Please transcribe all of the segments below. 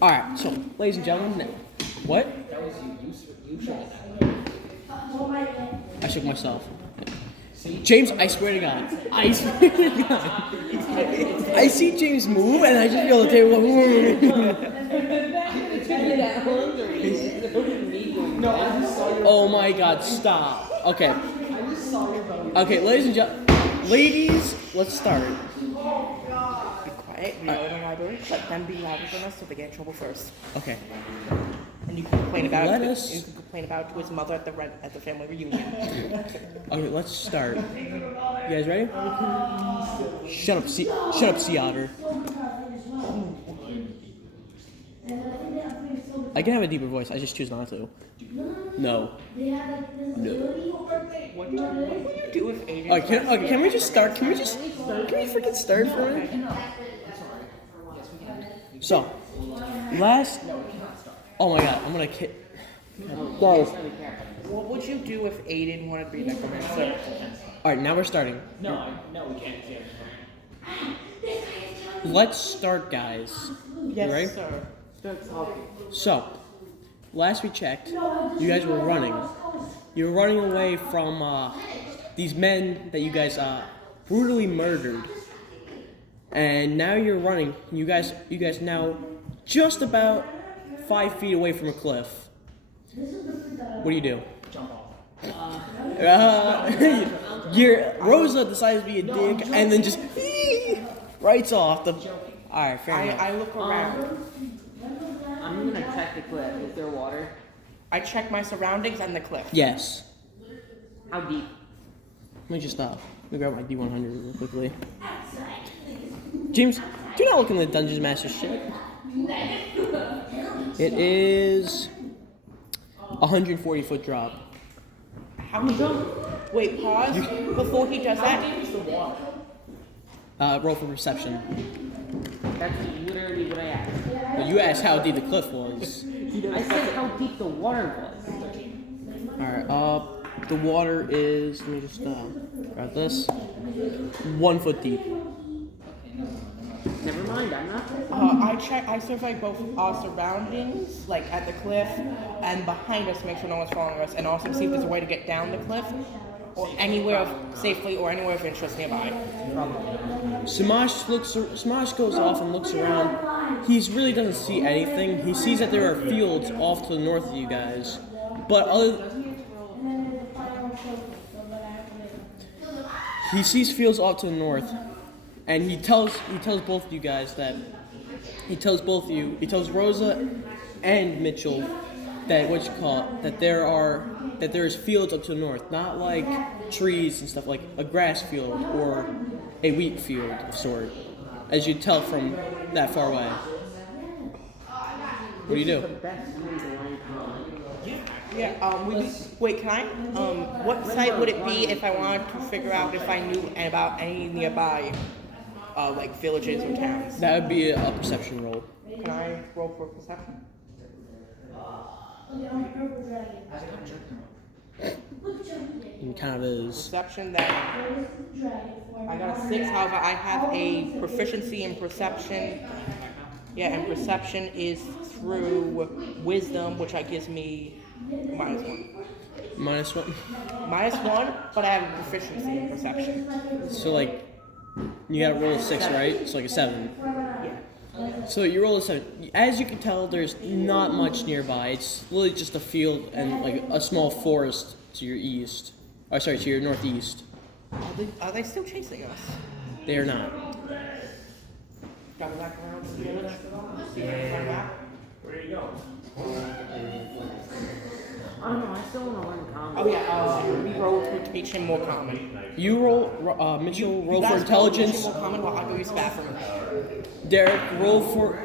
All right, so ladies and gentlemen, what? That was you. You should have. I shook myself. James, I swear to God, I swear to God, I see James move and I just feel the table. No, I just saw your. Oh my God, stop. Okay, I just saw your phone. okay, ladies and gentlemen, ladies, let's start. Be quiet, we are in the library. Let them be louder than us so they get in trouble first. Okay, And you can complain about Let it. us- You can complain about it to his mother at the family reunion. okay, let's start. You guys ready? Shut up, Sea Otter. I can have a deeper voice. I just choose not to. No. What would you do if Aiden? Okay, can we just start? Can we freaking start for a minute? So, last. Oh my God, I'm gonna kick. Guys. What would you do if Aiden wanted to be necromancer? All right, now we're starting. No, we can't. Let's start, guys. Yes, You ready? sir. So, last we checked, you guys were running. You were running away from these men that you guys brutally murdered, and now you're running. You guys now just about 5 feet away from a cliff. What do you do? Jump off. Rosa decides to be a dick and then just writes off the. All right, fair enough. I look around. I'm gonna check the cliff. Is there water? I check my surroundings and the cliff. Yes. How deep? Let me just stop. Let me grab my D100 real quickly. James, do not look in the Dungeons Master shit. It is 140-foot drop. How much? Wait, pause. Before he does that, Roll for perception. That's literally what I asked. But you asked how deep the cliff was. I said how deep the water was. Alright, the water is, let me just grab this. 1 foot deep. Never mind, I'm not. I survey both our surroundings, like at the cliff, and behind us, make sure no one's following us, and also see if there's a way to get down the cliff, or anywhere safely, or anywhere of interest nearby. Smosh goes off and looks around. He really doesn't see anything. He sees that there are fields off to the north of you guys. But he sees fields off to the north. And he tells both of you guys that he tells Rosa and Mitchell that that there is fields up to the north, not like trees and stuff, like a grass field or a wheat field of sort, as you tell from that far away. What do you do? Wait, can I? What site would it be if I wanted to figure out if I knew about any nearby, like villages or towns? That would be a perception roll. Can I roll for perception? It kind of is. Perception that I got a 6. However, I have a proficiency in perception. Yeah, and perception is through wisdom, which gives me -1. -1. -1, but I have a proficiency in perception. So like, you gotta roll a 6, right? So like a 7. Yeah. So you roll a 7. As you can tell, there's not much nearby. It's literally just a field and like a small forest to your east. Oh, sorry, to your northeast. Are they still chasing us? They are not. Got back around to the village. See if I can find out. I don't know, I still wanna learn common. Oh yeah, we roll to teach him more common. You roll, Mitchell, roll for intelligence. More common while I go use the bathroom. Derek, roll for.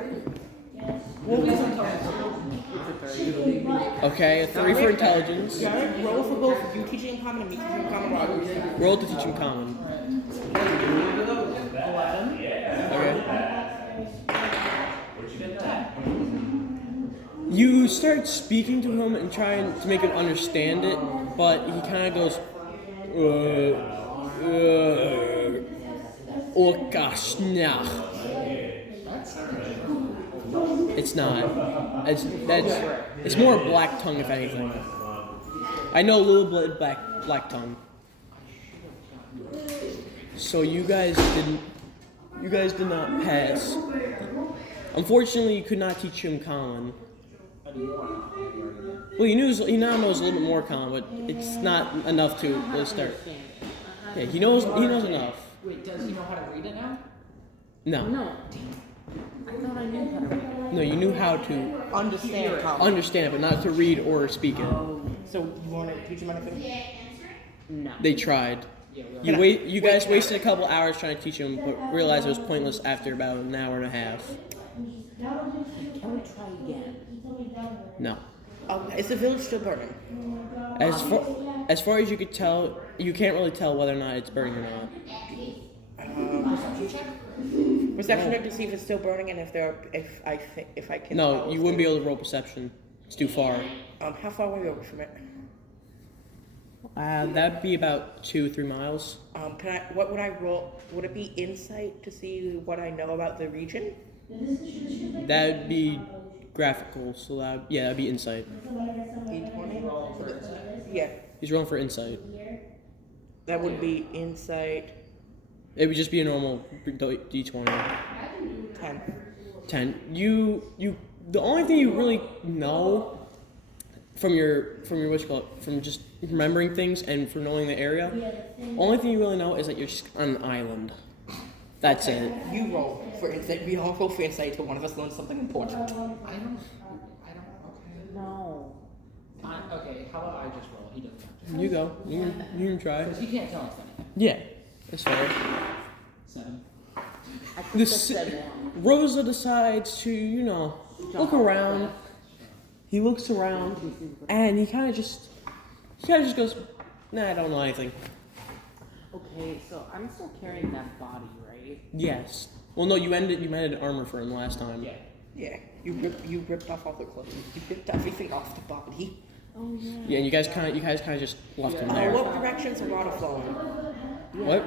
Okay, a 3 for intelligence. Jared, roll for both you teaching common and me teaching common while I go use the bathroom. Roll to teach him common. Okay. You start speaking to him and trying to make him understand it, but he kind of goes, oh gosh, nah. It's not. It's more black tongue, if anything. I know a little bit black tongue. So you guys did not pass. Unfortunately, you could not teach him Colin. Well, he now knows a little bit more Colin, but it's not enough to really start. Yeah, he knows enough. Wait, does he know how to read it now? No. No. I thought I knew how to read it. No, you knew how to understand it, but not to read or speak it. So you want to teach him anything? No. They tried. You guys wasted a couple hours trying to teach him, but realized it was pointless after about an hour and a half. Can we try again? No. Is the village still burning? As far as you could tell, you can't really tell whether or not it's burning or not. Perception check to see if it's still burning and if I can. No, you wouldn't be able to roll perception. It's too far. How far away are we from it? That'd be about 2-3 miles. What would I roll? Would it be insight to see what I know about the region? That'd be graphical, so that'd be insight. Yeah. He's rolling for insight. That would be insight. It would just be a normal D20. 10. 10. The only thing you really know from from just remembering things and from knowing the area, only thing you really know is that you're just on an island. That's it. You roll for insight. We all roll for insight till one of us learns something important. I don't, okay. No. Okay, how about I just roll? He doesn't have to. You go. You can try. Because he can't tell us anything. Yeah, that's fair. 7. I think that's said one. Rosa decides to, look around. He looks around, and he kind of just goes, nah, I don't know anything. Okay, so I'm still carrying that body, right? Yes. Well, no, you mended armor for him last time. Yeah. Yeah. You ripped off all the clothes. You ripped everything off the body. Oh yeah. Yeah, and you guys kind of just left him there. What direction's the water flowing? What?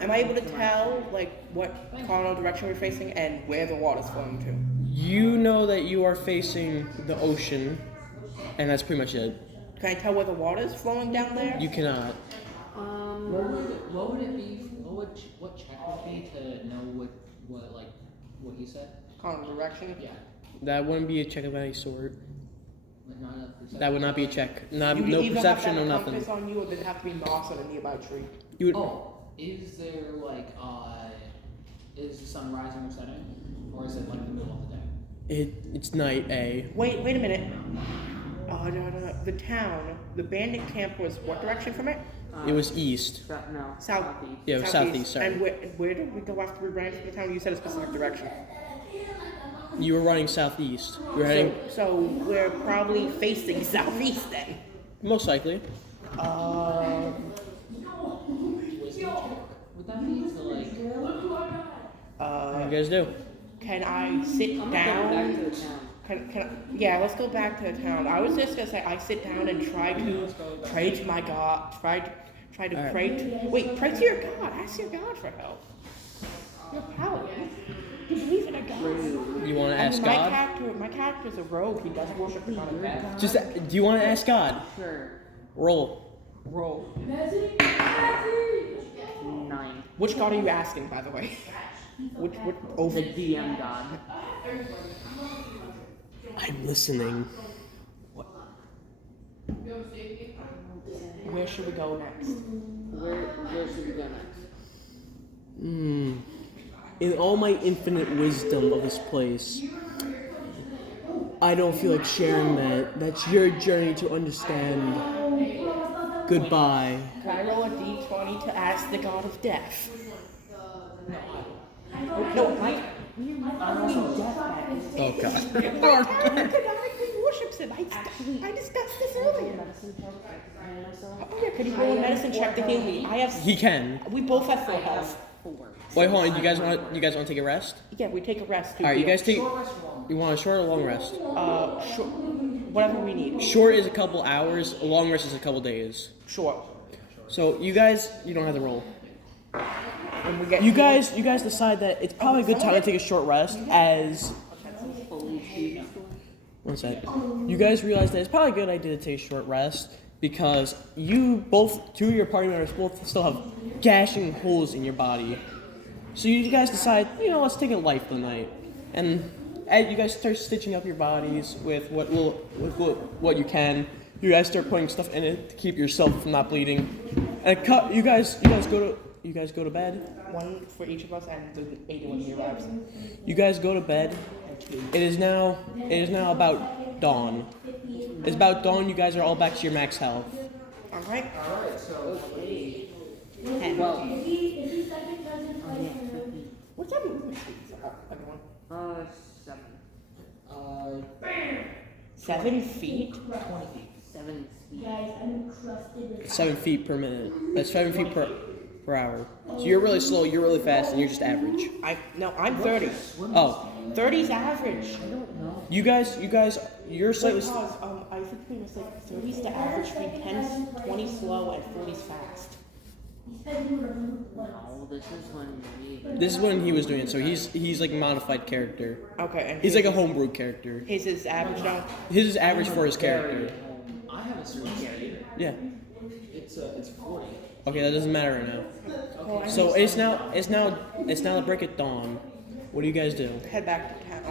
Am I able to tell what cardinal direction we're facing and where the water's flowing to? You know that you are facing the ocean, and that's pretty much it. Can I tell where the water's flowing down there? You cannot. What would it be? What check would be to know what you said? Cardinal direction? Yeah. That wouldn't be a check of any sort. Like not a perception. That would not be a check. You No either perception, no have nothing. compass on you, or there'd have to be marks on a nearby tree. You would. Is there is the sun rising or setting, or is it like the middle of the day? It's night, A. Wait a minute. No. The bandit camp was what direction from it? It was east. Southeast. Yeah, it was southeast, sorry. And where did we go after we ran from the town? You said a specific direction. You were running southeast. You were heading. So we're probably facing southeast then. Most likely. Would that be to like? What you guys do? Can I sit down? Back to the town. Yeah, let's go back to the town. I was just gonna say I sit down and try to pray to my God. Try to Alright. pray to your God. Ask your God for help. You're powerful. You believe in a God. You want to ask God? My character's a rogue. He does worship the God of death. Do you want to ask God? Sure. Roll. 9. Which God are you asking, by the way? Which over? The DM god. I'm listening. Where should we go next? Where should we go next? In all my infinite wisdom of this place, I don't feel like sharing that. That's your journey to understand. Goodbye. Can I roll a d20 to ask the God of death? No, I'm also death. Oh God. He worships him. I discussed this earlier. Oh yeah, could he roll a medicine check to heal me? He can. We both have full health. Wait, hold on. You guys want to take a rest? Yeah, we take a rest. All right, you guys take. You want a short or long rest? Short, whatever we need. Short is a couple hours. A long rest is a couple days. Short. So you guys, you don't have to roll. And we get You guys decide that it's probably a good time to take a short rest, as One sec. You guys realize that it's probably a good idea to take a short rest because two of your party members both still have gashing holes in your body. So you guys decide, let's take it light for the night. And as you guys start stitching up your bodies with what you can. You guys start putting stuff in it to keep yourself from not bleeding. And you guys go to bed. One for each of us, and the 81 year arrives. You guys go to bed. It is now about dawn. It's about dawn. You guys are all back to your max health. All right. So, And well, what's that movement speed, everyone? 7. 7 feet. 20 feet. 7 feet. Guys, I'm encrusted with 7 feet per minute. That's 7 feet per hour. So you're really slow. You're really fast, and you're just average. I'm 30. Oh, 30's average. I don't know. you guys, you're slightly. Because I think it was like 30's the average speed, 10's 20 slow, and 40's fast. No, this is when we. This is when he was doing it. So he's like a modified character. Okay, and He's like a homebrew character. his is average now. His is average for his character. I haven't searched yet either. Yeah. It's 40. Okay, that doesn't matter right now. So it's now the break at dawn. What do you guys do? Head back to town.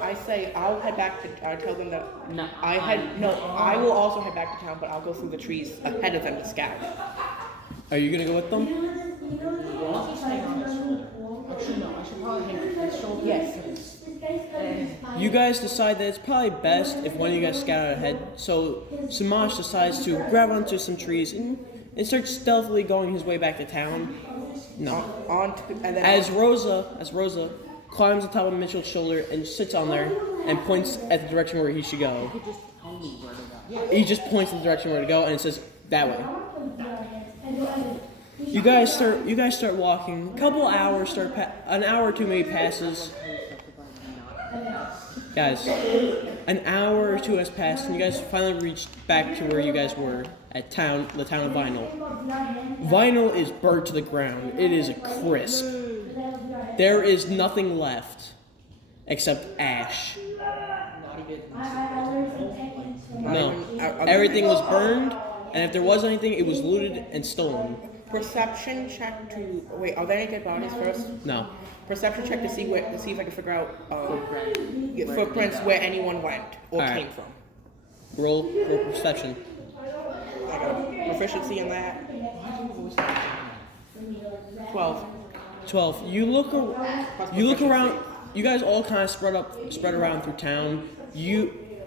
I say I'll head back to. I tell them that No, I will also head back to town, but I'll go through the trees ahead of them to scout. Are you gonna go with them? Well, I'll just hang on this shoulder. Actually, no, I should probably hang on this shoulder. Yes. You guys decide that it's probably best if one of you guys scout out ahead. So Samash decides to grab onto some trees and starts stealthily going his way back to town. No. And then As Rosa climbs on top of Mitchell's shoulder and sits on there and points at the direction where he should go. You just tell me where to go. He just points in the direction where to go and it says that way. You guys start walking. A couple hours an hour or two maybe passes. Guys, an hour or two has passed and you guys finally reached back to where you guys were at the town of Vinyl. Vinyl is burnt to the ground. It is a crisp. There is nothing left except ash. Not even. No, everything was burned, and if there was anything, it was looted and stolen. perception check to wait. Are there any dead bodies first? No. Perception check to see if I can figure out footprints where anyone went or Alright. came from. Roll perception. I got a proficiency in that. 12. 12. You look around. You guys all kind of spread around through town.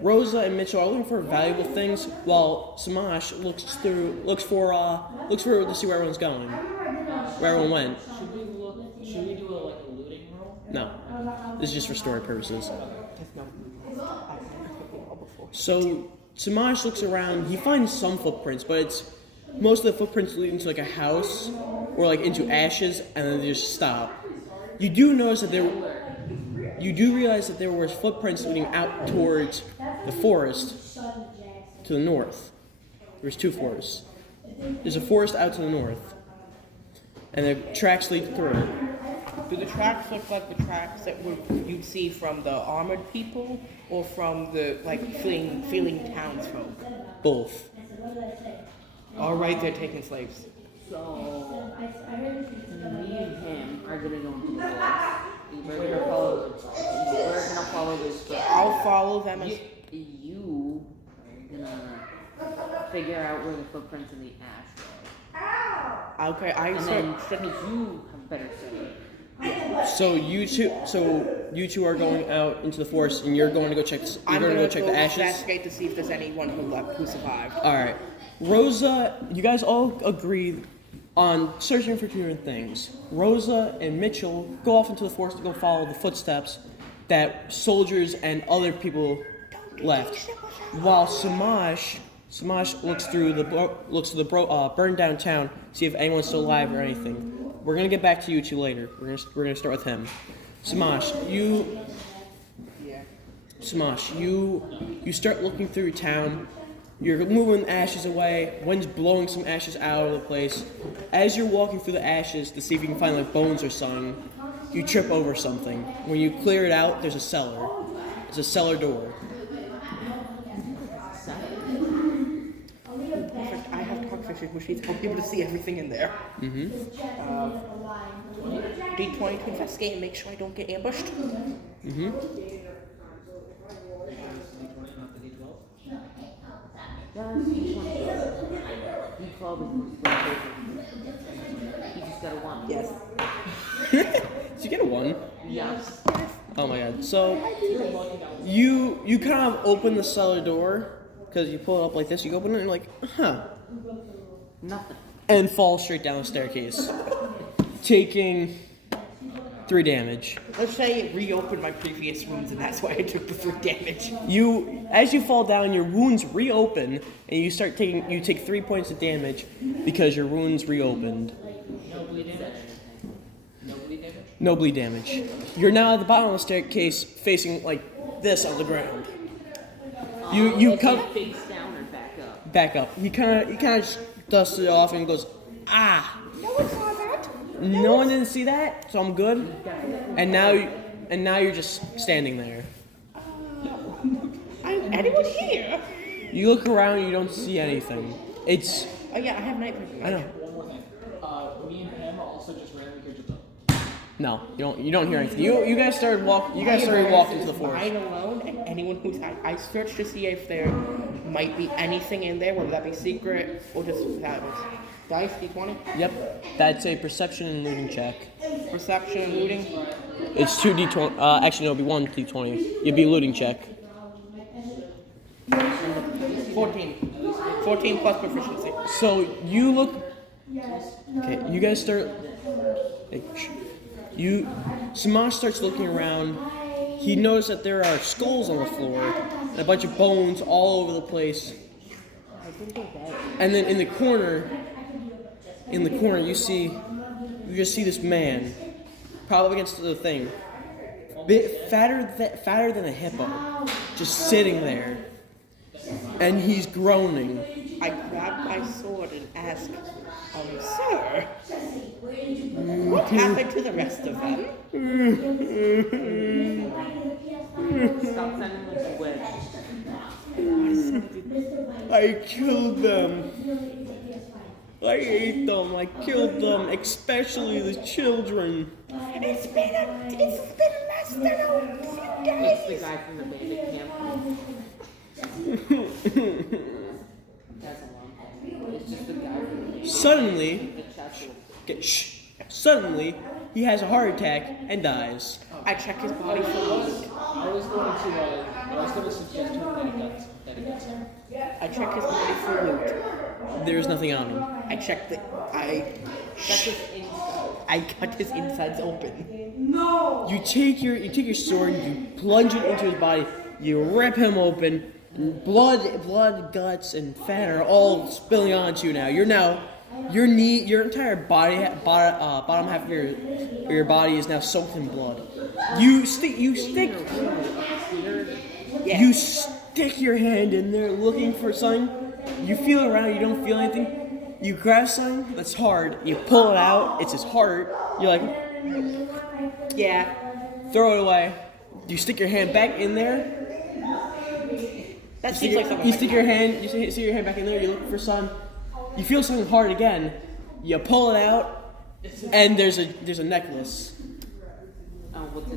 Rosa and Mitchell are looking for valuable things, while Samash looks for to see where everyone's going, where everyone went. Should we do a looting roll? No, this is just for story purposes. No. So Samash looks around. He finds some footprints, but it's most of the footprints leading to like a house or like into ashes, and then they just stop. You do realize that there were footprints leading out towards the forest to the north. There's two forests. There's a forest out to the north, and the tracks lead through. Do the tracks look like the tracks that you'd see from the armored people, or from the feeling townsfolk? Both. All right, they're taking slaves. So, me and him are gonna go into the forest. We're gonna follow this first. I'll follow them as You are gonna figure out where the footprints in the ash go. okay. And then you have better say. So you two are going out into the forest, and you're going to go check. I'm You're going to gonna go check the ashes. investigate to see if there's anyone who survived. All right, Rosa. You guys all agree on searching for two different things. Rosa and Mitchell go off into the forest to go follow the footsteps that soldiers and other people left, while Samash looks through the burned down town, see if anyone's still alive or anything. We're gonna get back to you two later. We're gonna start with him. Samash, you start looking through town. You're moving ashes away. Wind's blowing some ashes out of the place. As you're walking through the ashes to see if you can find like bones or something, you trip over something. When you clear it out, there's a cellar. There's a cellar door. Perfect. I have dark vision, which means I'll be able to see everything in there. Mm-hmm. D20 to investigate and make sure I don't get ambushed. Mm-hmm. D20, not the D12. Yeah, it's D12 is you just got a 1. Yes. Did you get a 1? Yes. Oh my god. So you kind of open the cellar door because you pull it up like this. You open it and you're like, huh, Nothing. and fall straight down the staircase, taking 3 damage. Let's say it reopened my previous wounds, and that's why I took the 3 damage. As you fall down, your wounds reopen, and you take 3 points of damage because your wounds reopened. No bleed damage? No bleed damage? No bleed damage. You're now at the bottom of the staircase, facing like this on the ground. You come Face down or back up? back up. He kind of just dusts it off and goes, ah. No one saw that. No one didn't see that, so I'm good. And now you're just standing there. Anyone here? You look around, you don't see anything. It's Oh yeah, I have night vision. I know. One more thing. Me and him also just randomly hear just a... No, you don't hear anything. You guys started walking to the forest. Mine alone, and anyone who's I searched to see if there might be anything in there, whether that be secret or just that was dice D20. Yep, that's a perception and looting check. Perception and looting. It's 2d20. Actually, no, it'll be 1d20. You'll be looting check. 14. 14 plus proficiency. So you look. Okay, you guys start. Samash starts looking around. He noticed that there are skulls on the floor and a bunch of bones all over the place. And then in the corner, you just see this man, probably against the thing, fatter than a hippo, just sitting there, and he's groaning. I grab my sword and ask, sir, what happened to the rest of them? Stop sending them to wedge. I killed them. I ate them. I killed them, especially the children. It's been less than a few days. It's the guy from the bandit camp. That's a long time. It's just the guy from the bandit Suddenly, chest. suddenly, he has a heart attack and dies. I check his body for loot. I was going to suggest to him that it gets him. I check his body for loot. There's nothing on him. I check the. I cut his insides open. You take your sword, you plunge it into his body, you rip him open, and blood, guts, and fat are all spilling onto you now. Your entire bottom half of your body is now soaked in blood. You stick your hand in there looking for something. You feel around, you don't feel anything. You grab something that's hard, you pull it out, it's his heart. You're like, yeah, throw it away. You stick your hand back in there. That seems like something. You stick your hand back in there. You look for some. You feel something hard again. You pull it out, and there's a necklace.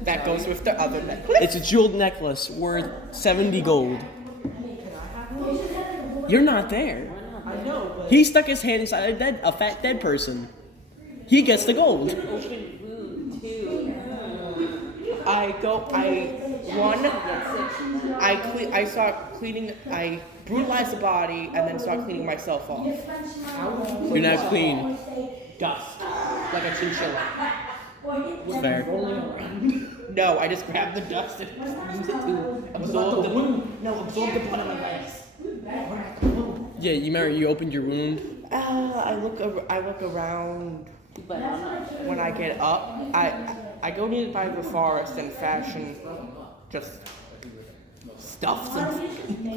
That goes with the other necklace. It's a jeweled necklace worth 70 gold. You're not there. I know, but... He stuck his hand inside a fat dead person. He gets the gold. Open wound too. I start cleaning. I brutalized the body and then start cleaning myself off. You're not clean. Dust. Like a chinchilla. Fair. Rolling around. No, I just grab the dust and use it to absorb the wound. No, absorb the blood in my legs. Yeah, you remember you opened your wound. I look around. When I get up, I go nearby the forest and fashion just stuff some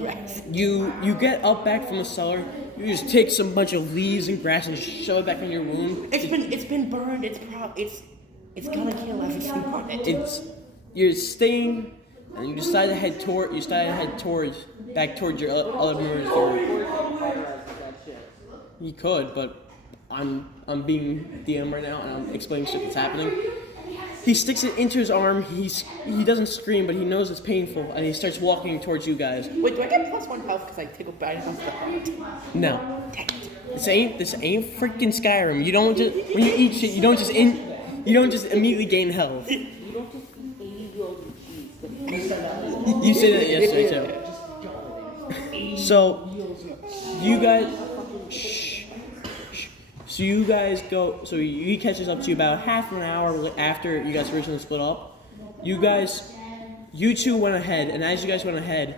grass. You get up back from the cellar. You just take some bunch of leaves and grass and shove it back in your wound. It's been burned. It's gonna kill everything on it. It's you're staying, and you decide to head back towards your other murder. You could, but I'm being DM right now, and I'm explaining shit that's happening. He sticks it into his arm. He doesn't scream, but he knows it's painful, and he starts walking towards you guys. Wait, do I get +1 health because I take a bite of the heart? No, this ain't freaking Skyrim. You don't just when you eat shit. You don't just immediately gain health. You don't just eat 80 rolls of cheese. You said that yesterday too. So you guys. So you guys go. So he catches up to you about half an hour after you guys originally split up. You two went ahead, and as you guys went ahead,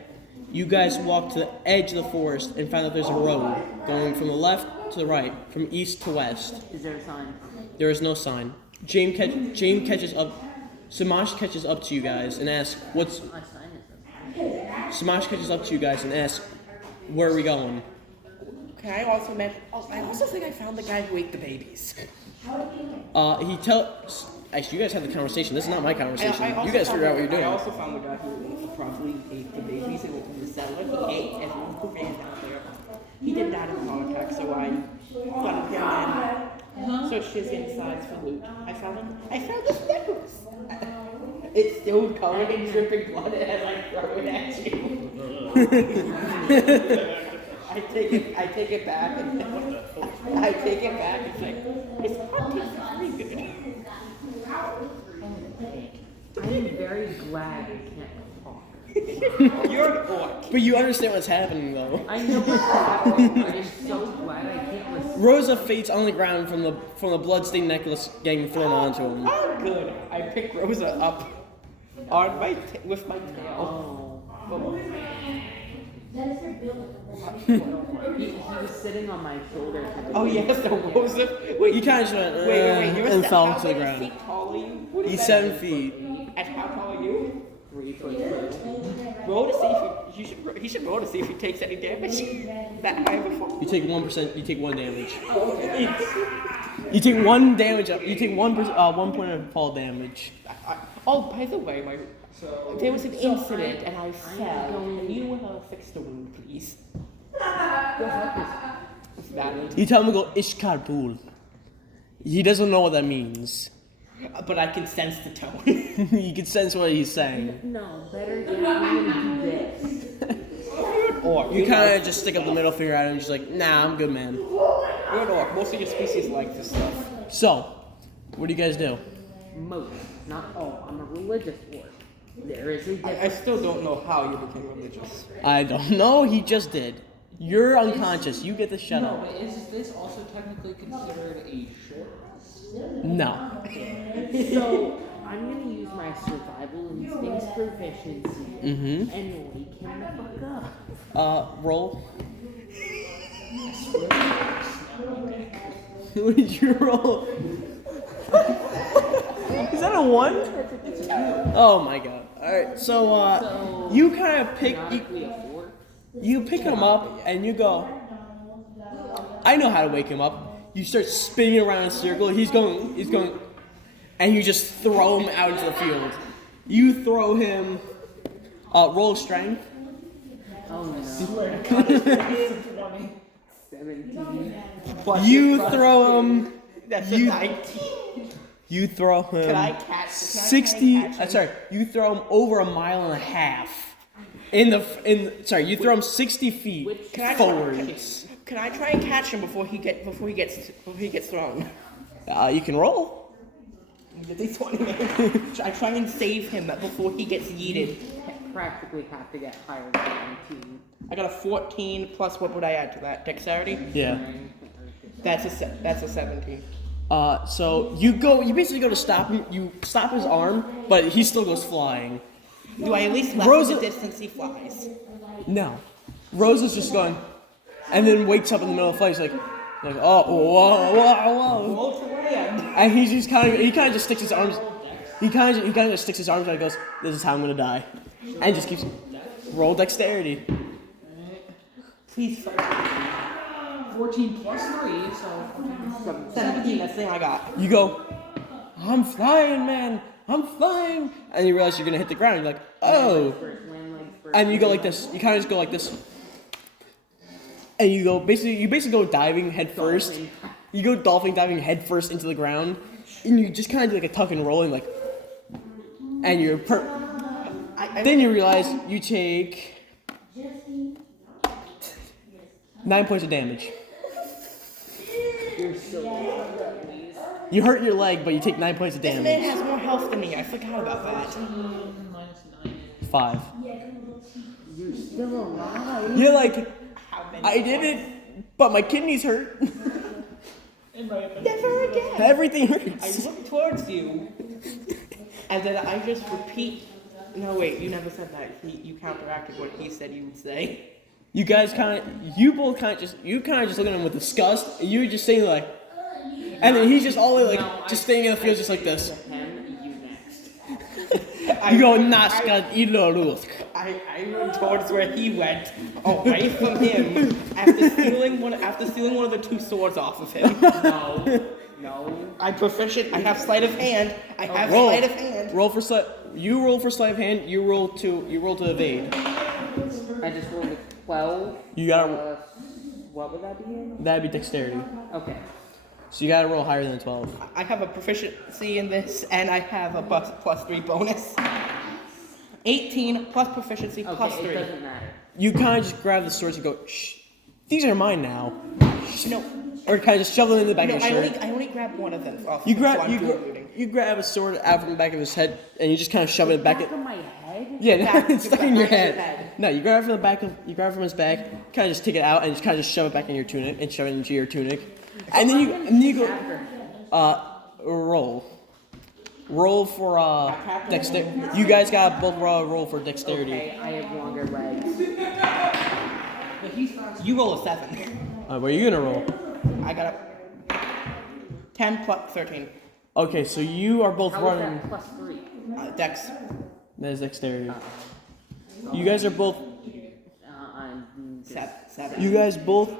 you guys walked to the edge of the forest and found that there's a road going from the left to the right, from east to west. Is there a sign? There is no sign. James catches up. Samash catches up to you guys and asks, "What's?" My sign is up. Samash catches up to you guys and asks, "Where are we going?" Can I also I also think I found the guy who ate the babies. He tells. Actually, you guys have the conversation. This is not my conversation. I also You guys found figure out what the- you're doing. I also found the guy who probably ate the babies and went to the cellar. He ate everyone who ran down there. He did that in a heart attack, so I got him in. So she's inside for loot. I found this necklace. It's still covered in dripping blood as I throw it at you. I take it back and it's like it's pretty good. I'm very glad I can't talk. You're an orc. But you understand what's happening, though. I know what's happening, but I'm so glad I can't listen. Rosa faints on the ground from the bloodstained necklace getting thrown onto him. Oh, good. I pick Rosa up on with my tail. Oh. He was sitting on my shoulder. Oh yes, so Rosa. Wait, You kind of just went, wait. You're and fell to the how many ground. feet tall are you? What is He's that? 7 feet. And how tall are you? 3 foot 2. Roll to see if he should roll to see if he takes any damage. That high before. You take 1%. You take 1 damage. Oh, okay. You take 1 damage. You take 1 point of fall damage. Oh, by the way, there was an incident and I fell. Can you fix the wound, please? It's valid. You tell him to go Ishkarbul. He doesn't know what that means. But I can sense the tone. You can sense what he's saying. No, better yet, I'm gonna do this. Orc. You kind of just stick up the middle finger at him and just like, nah, I'm good, man. You're an orc. Most of your species like this stuff. So, what do you guys do? Most, not all. I'm a religious orc. There is a I difference. still don't know how you became religious. I don't know. He just did. You're unconscious. You get to shut No, up. but is this also technically considered a short rest? No. So, I'm gonna use my survival instincts proficiency Mm-hmm. and wake him the fuck up. Roll. What did you roll? Is that a 1? Oh my god. Alright, so, you kind of pick... Canonically a 4. You pick him up and you go, I know how to wake him up. You start spinning around in a circle. He's going, and you just throw him out into the field. You throw him, roll strength. Oh no. 17. You throw him, That's You- a 19. you throw him Can I catch? 60, sorry, you throw him over 1.5 miles. You throw him 60 feet Can I forwards. Can I try and catch him before he gets thrown? You can roll. These 20 I try and save him before he gets yeeted. Practically have to get higher than 19. I got a 14 plus what would I add to that? Dexterity? Yeah. That's a 17. So you basically go to stop him. You stop his arm, but he still goes flying. Do I at least lessen Rosa- the distance he flies? No. Rosa's just going, and then wakes up in the middle of the flight. He's like, oh, whoa. Roll to land. And he kind of just sticks his arms. He kind of just sticks his arms out and goes, this is how I'm gonna die, and just keeps roll dexterity. Please. 14 plus 3, so 14 plus 17. That's the thing I got. You go, I'm flying, man. I'm flying. And you realize you're gonna hit the ground. You're like, oh. Land legs first. And you go like this. You kind of just go like this. And you basically go diving head first. You go dolphin diving head first into the ground. And you just kind of do like a tuck and roll and like. And you're then you realize you take 9 points of damage. You're so please. You hurt your leg, but you take 9 points of This man damage. has more health than me. I forgot about that. minus 9. 5. You're still alive. You're like, How many? I did it, but my kidneys hurt. Never again. Everything I hurts. look towards you, and then I just repeat. No, wait, you never said that. You counteracted what he said you would say. You guys you both just look at him with disgust. And you're just saying like, and then he's just all the way like, just staying in the field just like this. Him, you next. You go, Naska, Ilolusk. I run towards where he went, away from him, after stealing one of the 2 swords off of him. No. I'm proficient. I have sleight of hand. I have Roll. sleight of hand. Roll for sleight. You roll for sleight of hand. You roll to evade. I just rolled a 12. You gotta. What would that be in? That'd be dexterity. Okay. So you gotta roll higher than a 12. I have a proficiency in this, and I have a plus 3 bonus. 18 plus proficiency Okay, plus 3. it doesn't matter. You kind of just grab the swords and go, shh, these are mine now. No, Or kind of just shove them in the back no, of your shirt. I only grabbed one of them. Off You so grab I'm dual wielding. you grab a sword out from the back of his head and you just kind of shove it back. Back of my head? Yeah, it's stuck in your back of your head. head. No, you grab it from the back of you grab it from his back, kind of just take it out and just kind of just shove it back in your tunic and shove it into your tunic, and then you go roll. Roll for dexterity. You guys got both roll for dexterity. Okay, I have longer legs. You roll a 7. What are you gonna roll? I got a 10 plus 13. Okay, so you are both How was running. that plus 3? Dex. That is dexterity. You guys are both. I'm just... 7. You guys both.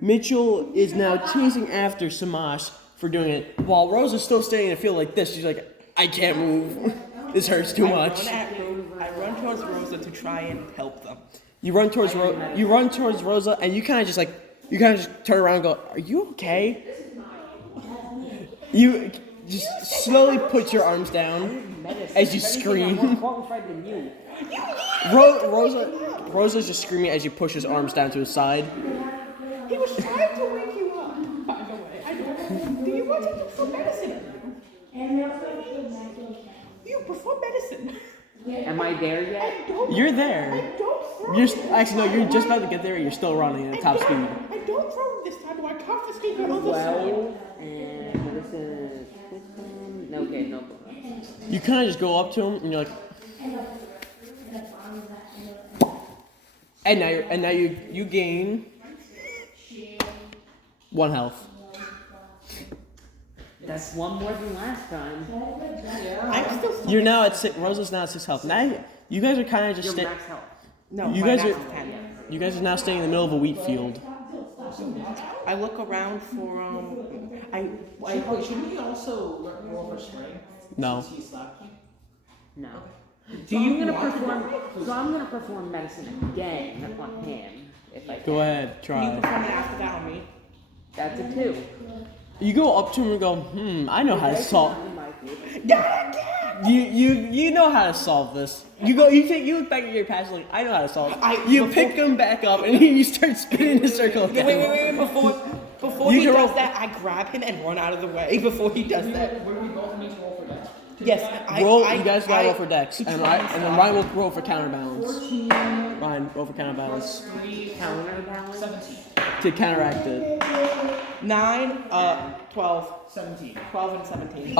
Mitchell is now chasing after Samash for doing it, while Rose is still staying in the field like this. She's like, I can't move. This hurts too much. I run towards Rosa to try and help them. You run towards Rosa, and you kind of just turn around and go, "Are you okay?" You just slowly put your arms down as you scream. I'm more qualified than you. Rosa's just screaming as you push his arms down to his side. He was trying to wake you up, by the way. Do you want to look for medicine? You prefer medicine. Am I there yet? You're there. Don't throw Actually no, you're just about to get there. You're still running at top speed. I don't throw this time, do I confiscate your other sword? 12, and this is 15. Okay, no. You kind of just go up to him and you're like, and now you gain 1 health. That's one more than last time. I'm still You're now at 6. Rosa's now at 6 health. Now you guys are kind of just Your max health. No, You my guys max are- is 10. you guys are now staying in the middle of a wheat field. I look around for Should we also roll for strength? No. Since he slapped you? No. I'm gonna perform medicine again on him if I can. Go ahead, you try. perform it after that on me. That's a 2. You go up to him and go, I know how to solve. Yeah. You know how to solve this. You look back at your past like I know how to solve it. You pick him back up and you start spinning in a circle again. Wait, before You he can does roll- that, I grab him and run out of the way before he does that. Would we both need to roll for that? Yes, You guys gotta roll for dex, and then Ryan will roll for counterbalance. Ryan, roll for counterbalance Counterbalance. 17. to counteract it. 9, 12, 17. 12 and 17. He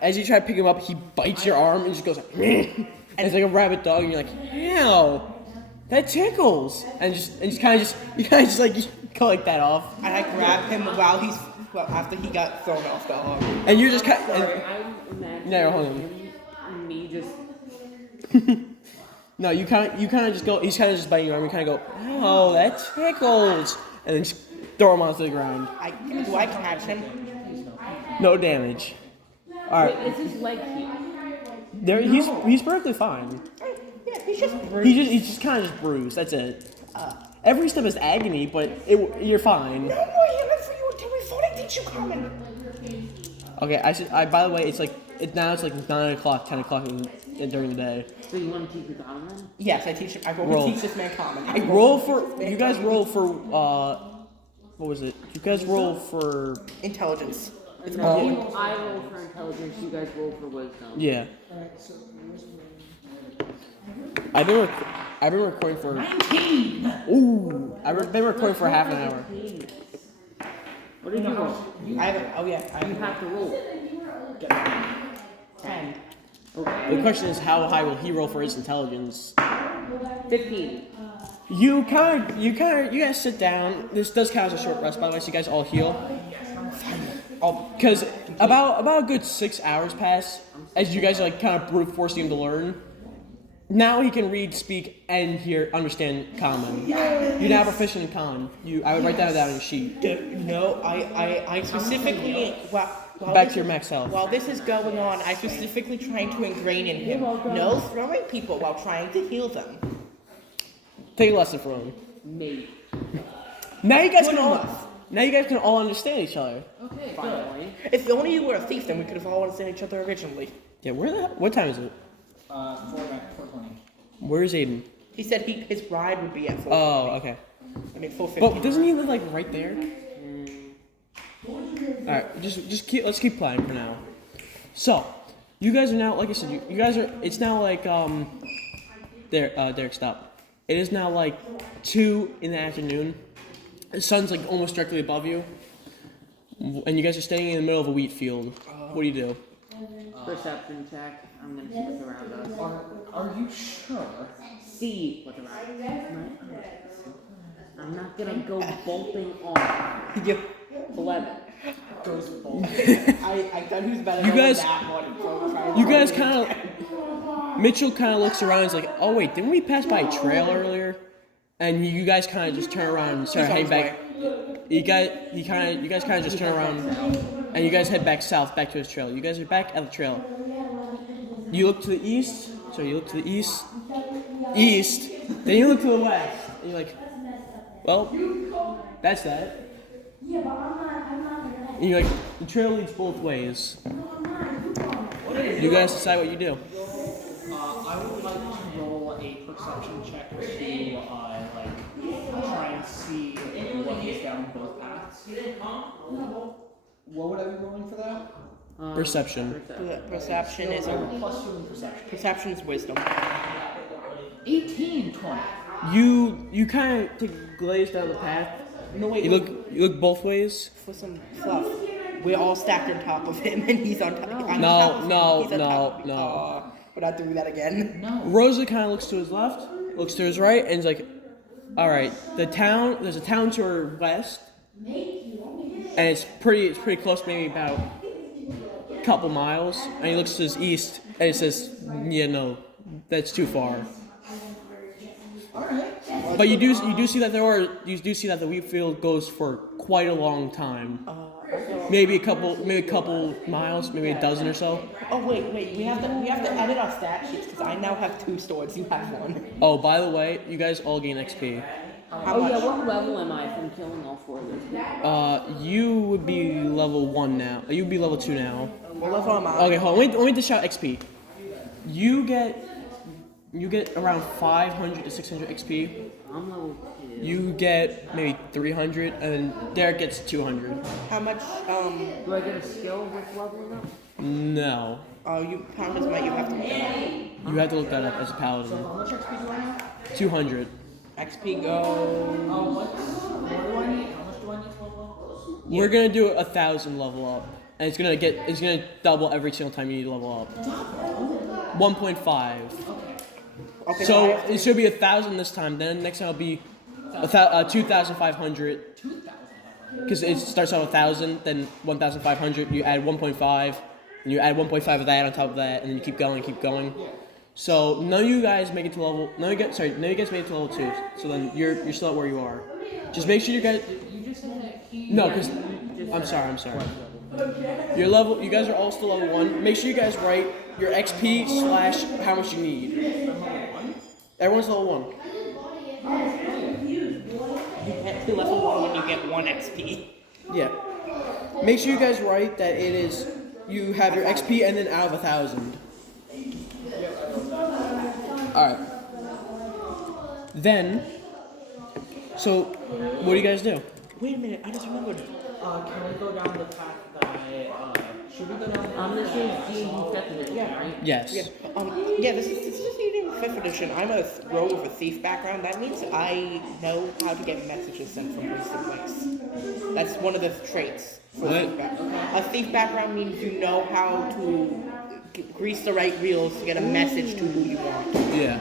as you try to pick him up, he bites your arm and just goes like, and it's like a rabid dog, and you're like, ew, that tickles, and you kind of just like go like that off, And I grab him after he got thrown off the arm. and you're just kind. Sorry, I'm imagining No, hold on. me just. No, you kind of just go. He's kind of just biting your arm. You kind of go, oh, that tickles, and then just throw him onto the ground. Do I catch him? No damage. All right. Wait, is his leg healed? There, he's perfectly fine. Yeah, he's just bruised. He's just kind of just bruised. That's it. Every step is agony, but you're fine. No more healing for you until we fully teach you common. Okay, by the way, it's like now it's like 9 o'clock, 10 o'clock during the day. So you want to teach the common then? Yes, I teach him. I Roll. teach this man common. You guys roll for what was it? You guys roll for Intelligence. It's No, called. I roll for intelligence, you guys roll for wisdom. yeah. I've been recording for 19. ooh. I've been recording for half an hour. What did you roll? I haven't. Oh yeah. I You have to roll. 10. Okay. The question is, how high will he roll for his intelligence? 15. You guys sit down. This does count as a short rest, by the way, so you guys all heal. Because about a good 6 hours pass as you guys are like kind of brute forcing him to learn. Now he can read, speak, and understand common. You're now proficient in common. I would write that down on your sheet. No, I specifically. While Back this to your is- max health. While this is going on, I specifically trying to ingrain in him no throwing people while trying to heal them. Take a lesson from him. Maybe. Now you guys Good can all. enough. Now you guys can all understand each other. Okay, good. Finally. If only you were a thief, then we could have all understood each other originally. Yeah, what time is it? 4:20. Where's Aiden? He said his ride would be at 4. Oh, okay. I mean 4:50. But doesn't he live like right there? All right, let's keep playing for now. So, you guys are now, like I said, you guys are. It's now like Derek, stop. It is now like 2 in the afternoon. The sun's like almost directly above you, and you guys are standing in the middle of a wheat field. What do you do? Perception check. I'm gonna see what's around us. Are you sure? See what's around us. I'm not gonna go bolting on. Yep. 11. Goes both. I thought he was better You than guys- that one. So I'm trying You to- guys kind of. Mitchell kind of looks around. And is like, oh wait, didn't we pass by a trail earlier? And you guys kind of just turn around and start He's on heading his back. You guys kind of just turn around, and you guys head back south, back to his trail. You guys are back at the trail. You look to the east. So you look to the east. Then you look to the west. And you're like, well, that's that. Yeah, but I'm not gonna. And you're like, the trail leads both ways. You guys decide what you do. I would like to roll a perception check to try and see what is down both paths. What would I be rolling for that? Perception. Perception is Plus 2 in perception. perception is wisdom. 18, 20. You kind of take a glaze down the path. No wait. You look both ways. For some fluff. We're all stacked on top of him, and he's on top. I'm No, on top of him, no, he's on no, top of me. no. We're not doing that again. No. Rosa kind of looks to his left, looks to his right, and is like, all right, there's a town to her west, and it's pretty close, maybe about a couple miles. And he looks to his east, and he says, yeah, no, that's too far. Alright. But you do see that the wheat field goes for quite a long time. Maybe a couple miles, maybe a dozen or so. Oh wait, we have to edit our stat sheets because I now have 2 swords. You have 1. Oh, by the way, you guys all gain XP. How Oh much? yeah, what level am I from killing all 4 of those people? You would be level 1 now. You'd be level 2 now. What level am I? Okay, hold on. Let me just shout XP. You get around 500 to 600 XP. I'm level 2. You get maybe 300, and then Derek gets 200. How much? Do I get a skill with leveling up? No, You pounders might. You have to. you have to look that up as a paladin. How much XP do I have? 200. XP go. What do I need? How much do I need to level up? We're gonna do 1,000 level up, and it's gonna double every single time you need to level up. 1.5. Okay. So I have to- it should be 1,000 this time. Then next time it'll be 2,500. 2,000. Because it starts out 1,000, then 1,500. You add 1.5, and you add 1.5 of that on top of that, and then you keep going. So none of you guys make it to level. None of you guys made it to level 2. So then you're still at where you are. Just make sure you guys. You just said that he. No, because I'm sorry. Your level. You guys are all still level 1. Make sure you guys write your XP slash how much you need. Everyone's level 1. You get to level 1 when you get 1 XP. Yeah. Make sure you guys write that it is. You have your XP and then out of 1,000. All right. Then. So, what do you guys do? Wait a minute, I just remembered. Can we go down the path that should we go down This is D&D 5th edition, right? Yes. Yeah, this is D&D 5th edition. I'm a rogue with a thief background. That means I know how to get messages sent from place to place. That's one of the traits for What? a thief background. A thief background means you know how to grease the right wheels to get a message to who you want. Yeah.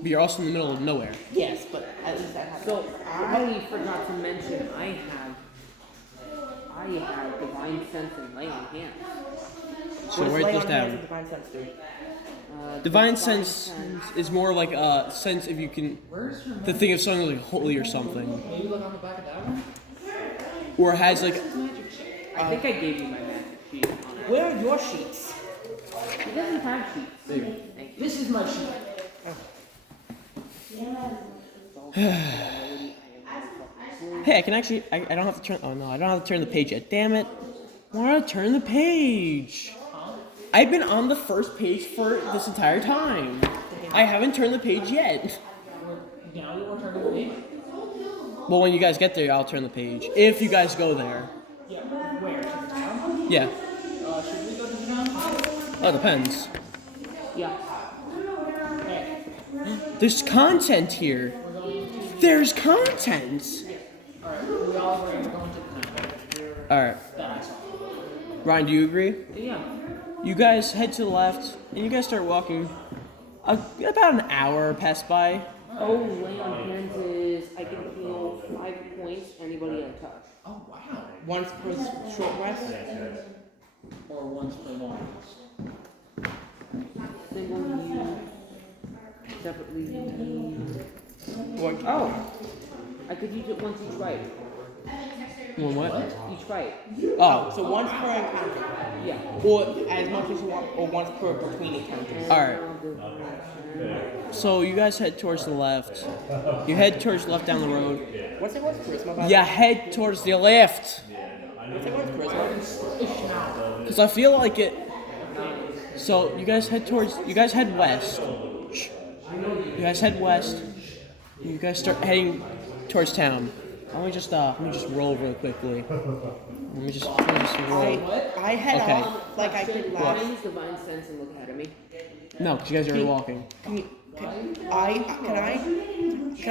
But you're also in the middle of nowhere. Yes, but at least I have. So I forgot to mention I have divine sense and lay on hands. So write those down. Divine sense do? Divine sense is more like a sense if you can. The thing of something like holy or something. Maybe look on the back of that one. Or it has like. I think I gave you my magic sheet on it. Where are your sheets? It doesn't have sheets. There you go. Thank you. This is my sheet. Hey, I can actually. I don't have to turn. Oh no, I don't have to turn the page yet. Damn it! I want to turn the page. I've been on the first page for this entire time. I haven't turned the page yet. Now you want to turn the page? Well, when you guys get there, I'll turn the page. If you guys go there. Yeah. Where? To the town? Yeah. Should we go to the town? Oh, it depends. Yeah. Hey. There's content here. There's content. Alright. We all agree we're going to the town. All right. That I saw. Ryan, do you agree? Yeah. You guys head to the left, and you guys start walking. About an hour pass by. Oh, lay on hands is I can heal 5 points. Anybody I touch. Oh wow. Once per short rest. Or once per long rest. Single you. Separately you. Or, Oh. I could use it once each fight. One what? Each fight. Oh, so once per encounter. Yeah. Or as much as you want, or once per between encounters. all right. So you guys head towards the left. You head towards the left down the road. What's it? What's charisma? By Yeah, head towards the left. What's it? What's charisma? Cause I feel like it. So you guys head towards. You guys head west. Shh. You guys head west. You guys start heading towards town. Let me just roll really quickly. Let me just roll. I head Okay. off like I did Can I last. use divine sense and look ahead of me? No, because you guys are already walking. Can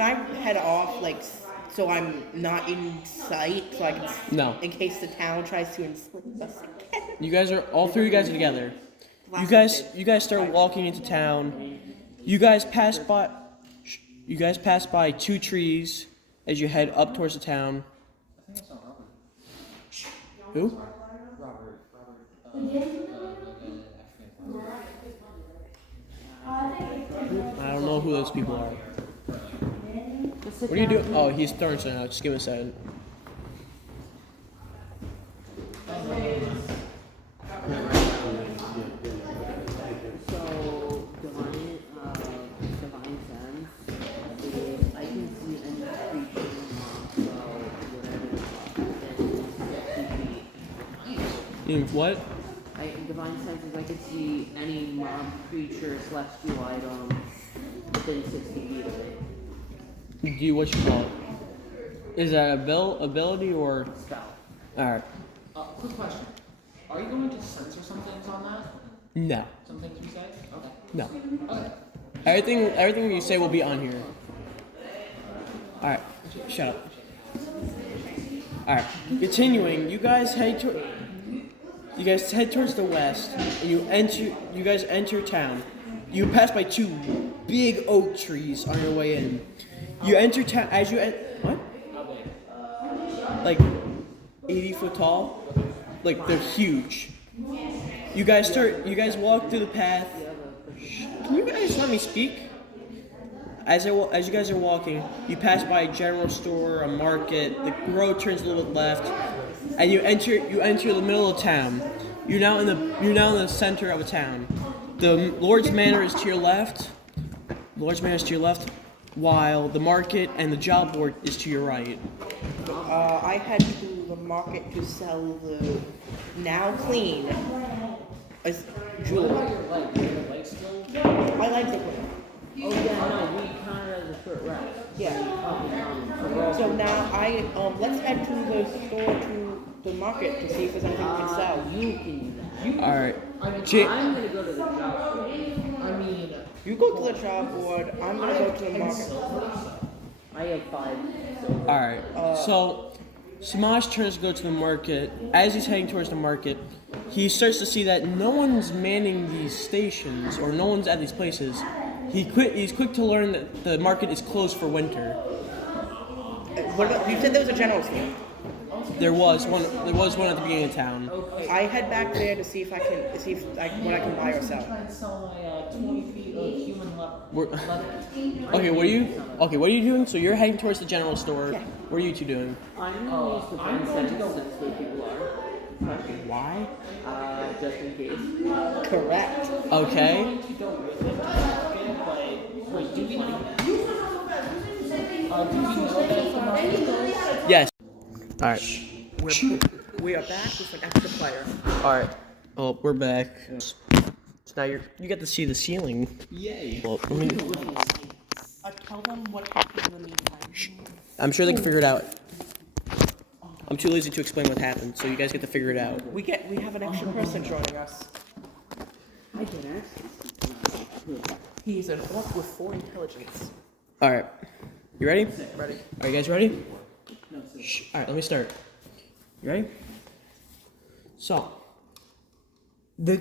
I head off like so I'm not in sight so I can No. in case the town tries to enslave us again. You guys are all three. You guys are together. You guys start walking into town. You guys pass by. You guys pass by 2 trees as you head up towards the town. I think I saw Robert. Who? Robert. I don't know who those people are. What are you doing? Oh, he's throwing something out. Just give me a second. So divine sense is I can see any creature, What? divine sense is I can see any mob, creature, celestial item within 60 feet of it. Do you what you call it? Is that ability or? Spell. All right. Quick question. Are you going to censor some things on that? No. Some things we say? Okay. No. Okay. Everything you say will be on here. All right. Shut up. All right. Continuing, you guys head towards the west, and you guys enter town. You pass by 2 big oak trees on your way in. You enter town as you what? Like 80 foot tall. Like they're huge. You guys walk through the path. Can you guys let me speak? As you guys are walking, you pass by a general store, a market. The road turns a little bit left. and you enter the middle of town. You're now in the center of a town. The Lord's Manor is to your left. While the market and the job board is to your right. I head to the market to sell the now clean jewelry. My legs are clean. Oh yeah, no, we counted as a short rest. Yeah. So So now let's head to the store to the market to see if there's anything we can sell. you can do that. All right. I mean, Jay- I'm gonna go to the job. I mean, You go to the job board. I'm gonna go to the market. I have 5. All right. So Smosh turns to go to the market. As he's heading towards the market, he starts to see that no one's manning these stations or no one's at these places. He's quick to learn that the market is closed for winter. What about, you said there was a general store. There was one at the beginning of town. I head back there to see what I can buy or sell. Trying to sell my 20 feet of human We're- leather. Okay, what are you doing? So you're heading towards the general store. Yeah. What are you two doing? I'm gonna use the I'm Ben going to sentence go- since where people are. Why? Just in case. Correct. Okay. I'm going to go with it. But wait, do we know? Do we know that it's a market? Yes. All right. We are back with an extra player. All right. Oh, we're back. So now you get to see the ceiling. Yay. Well, I mean, Tell them what happened in the meantime. I'm sure they can figure it out. I'm too lazy to explain what happened, so you guys get to figure it out. We have an extra person joining us. I can access. He's an orc with 4 intelligence. All right. You ready? Ready? Are you guys ready? No, sir. Shh. All right. Let me start. You ready? So, the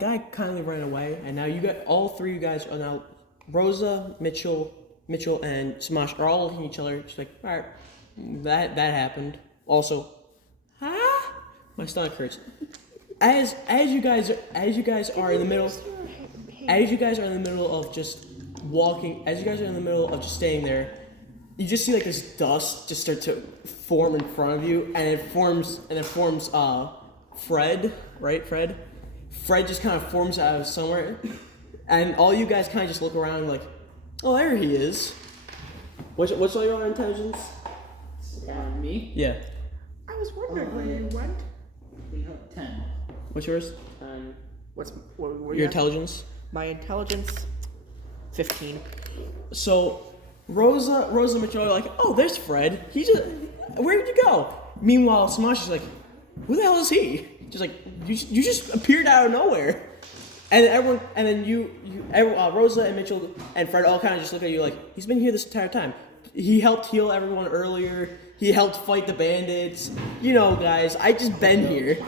guy kindly ran away, and now all 3 of you guys are now Rosa, Mitchell, and Smosh are all looking at each other, just like, all right, that happened. Also, my stomach hurts. As you guys are in the middle of just walking, as you guys are in the middle of just staying there, you just see like this dust just start to form in front of you, and it forms Fred, right? Fred just kind of forms out of somewhere, and all you guys kind of just look around like, oh, there he is. What's all your intelligence? Me? Yeah. I was wondering where you went. 10. What's yours? What Your you intelligence? My intelligence, 15. So, Rosa and Mitchell are like, oh, there's Fred. Where did you go? Meanwhile, Smosh is like, who the hell is he? Just like, you just appeared out of nowhere. And Rosa and Mitchell and Fred all kind of just look at you like, he's been here this entire time. He helped heal everyone earlier. He helped fight the bandits. You know, guys, I just been here.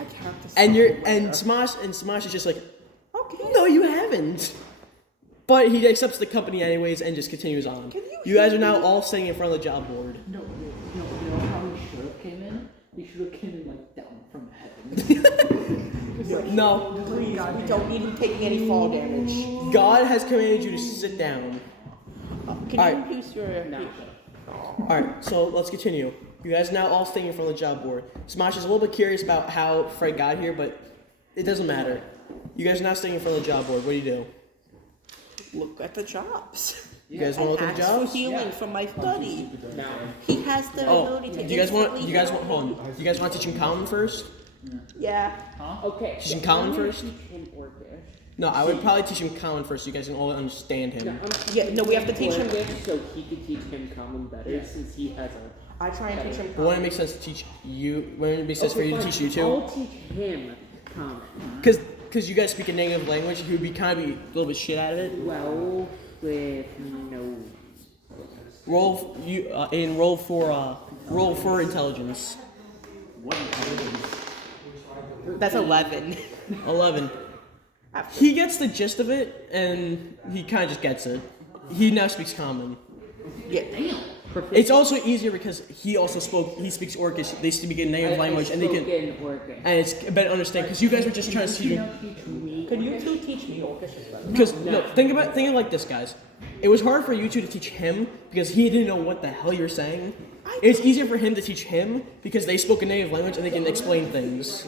And Smosh is just like, okay, no, you haven't. But he accepts the company anyways and just continues on. You guys are now all sitting in front of the job board. No, you know how he should have came in? He should have came in like down from heaven. No, Please, we don't need him taking any fall damage. God has commanded you to sit down. Can Alright. you use your... Alright, so let's continue. You guys are now all staying in front of the job board. Smosh is a little bit curious about how Fred got here, but it doesn't matter. You guys are now staying in front of the job board. What do you do? Look at the jobs. You guys want to look at the Ask for jobs? healing from my study. Now, He has the Oh, ability to do you guys want? instantly You guys heal. want? Hold on. You guys want to teach him common first? Yeah. okay. Teach him common I'm gonna first? teach him Orcish. No, I would probably teach him common first so you guys can all understand No, him. Yeah, no, we have to teach him. Orcish so he could teach him common better since he has a. I try and teach him. But when it makes sense to teach you, when it makes sense for you to fine. teach you too, I'll teach him common. because you guys speak a native language, he would be kind of be a little bit shit out of it. Well, with no. Roll for intelligence. What intelligence? That's 11. 11. He gets the gist of it, and he kind of just gets it. He now speaks common. Yeah. It's also easier because he speaks Orcish. They speak a native language, and they can, Orcish. and it's better to understand. Because you guys were just trying to You see. know, teach me Could you two teach me Orcish as well? Because no, think of it like this, guys. It was hard for you two to teach him because he didn't know what the hell you're saying. It's easier for him to teach him because they spoke a native language and they can explain things.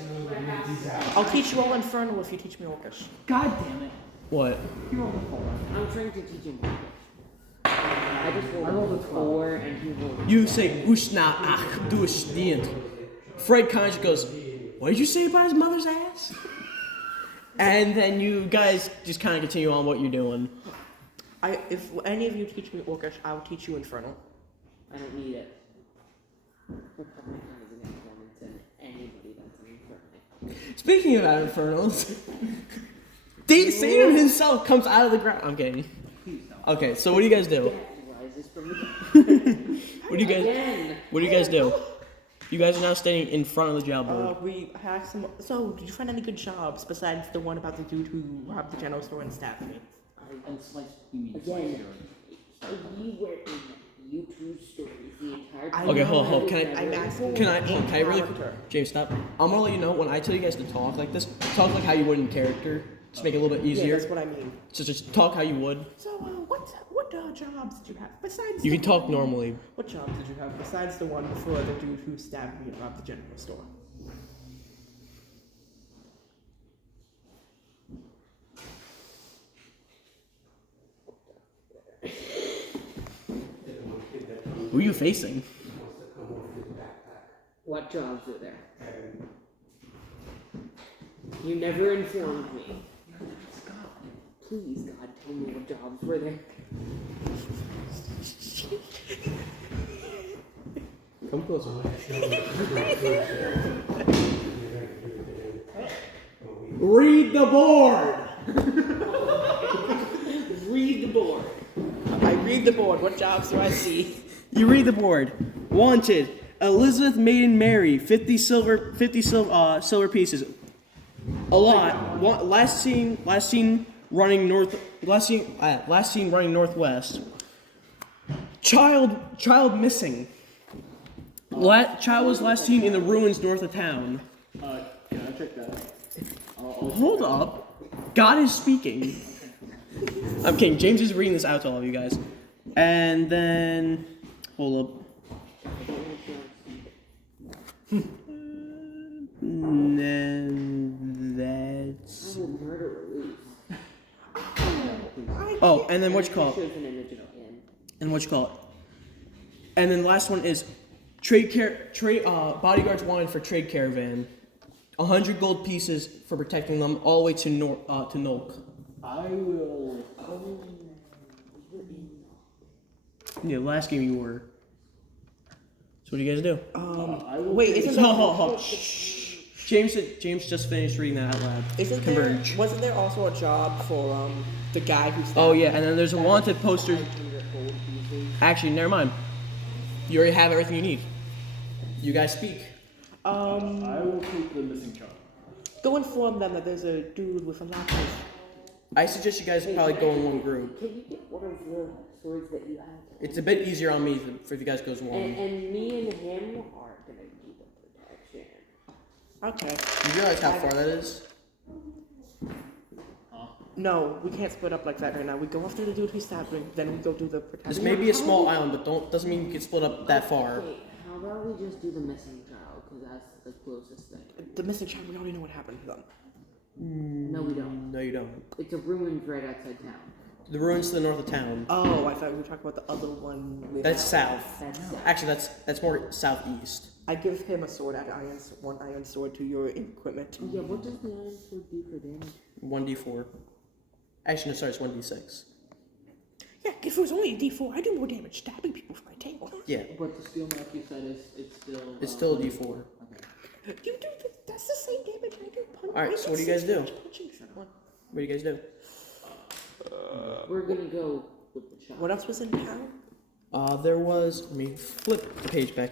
I'll teach you all Infernal if you teach me Orcish. God damn it. What? You rolled a 4. I'm trying to teach him English. I just rolled a 4 and he rolled. You say Ushna ach dush dient. Fred kind of goes, what did you say about his mother's ass? And then you guys just kind of continue on what you're doing. If any of you teach me Orcish, I'll teach you Infernal. I don't need it. We'll put my eyes in performance and anybody that's an infernal. Speaking about infernals, Satan himself comes out of the ground. I'm kidding. Okay, so what do you guys do? Rises from the What do you guys? Again. What do you guys do? You guys are now standing in front of the jail board. We had some. So, did you find any good jobs besides the one about the dude who robbed the general store and stabbed me? And slice, you mean Again, you were in YouTube stories the entire time. Okay, hold on. Can I'm asking. I really? character. James, stop. I'm gonna let you know when I tell you guys to talk like this. Talk like how you would in character. Just make it a little bit Yeah, easier. that's what I mean. So just talk how you would. So, what jobs did you have besides? You the can talk one- normally. What jobs did you have besides the one before the dude who stabbed me and robbed the general store? Who are you facing? What jobs are there? You never informed me. Please, God, tell me what jobs were there. Come closer. Read the board. Read the board. I read the board. What jobs do I see? You read the board. Wanted. Elizabeth Maiden Mary, 50 silver pieces. A lot. Last seen running northwest. Child missing. Child was last seen in the ruins north of town. Can I check that? Hold up. God is speaking. I'm kidding. James is reading this out to all of you guys. And then, hold up. And then that's. I will murder Elise. Oh, and then what you call it? Shows an image of him. And what you call it? And then the last one is bodyguards wanted for trade caravan. 100 gold pieces for protecting them all the way to Nolk. I will. Yeah, last game you were. So what do you guys do? I will Wait, take- isn't there, James just finished reading that out loud. isn't Converge. there, wasn't there also a job for the guy who stabbed Oh me? yeah, and then there's a wanted poster. Actually, never mind. You already have everything you need. You guys speak. I will take the missing child. Go inform them that there's a dude with a laptop. I suggest you guys probably go in one group. Can you get one of the swords that you have? It's a bit easier on me for if you guys goes And, one. and me and him are gonna do the protection. Okay. You realize how far that is? No, we can't split up like that right now. We go after the dude who stabbed me, then we go do the This protection. may be a small island, but doesn't mean you can split up that far. Wait, how about we just do the missing child? Because that's the closest thing. The missing child, we already know what happened to them. No, we don't. No, you don't. It's a ruins right outside town. The ruins to the north of town. Oh, I thought we were talking about the other one. With That's south. That's Actually, that's more southeast. I give him a sword, add one iron sword to your equipment. Yeah, what does the iron sword do for damage? 1d4. Actually, no, sorry, it's 1d6. Yeah, if it was only a D4, I do more damage stabbing people with my tail. Yeah, But the steel knife you said it's still. it's still a d4. Okay. You do, that's the same damage I do. Alright, so what do you guys do? Punching someone. What do you guys do? We're gonna go with the child. What else was in town? There was. Let me flip the page back.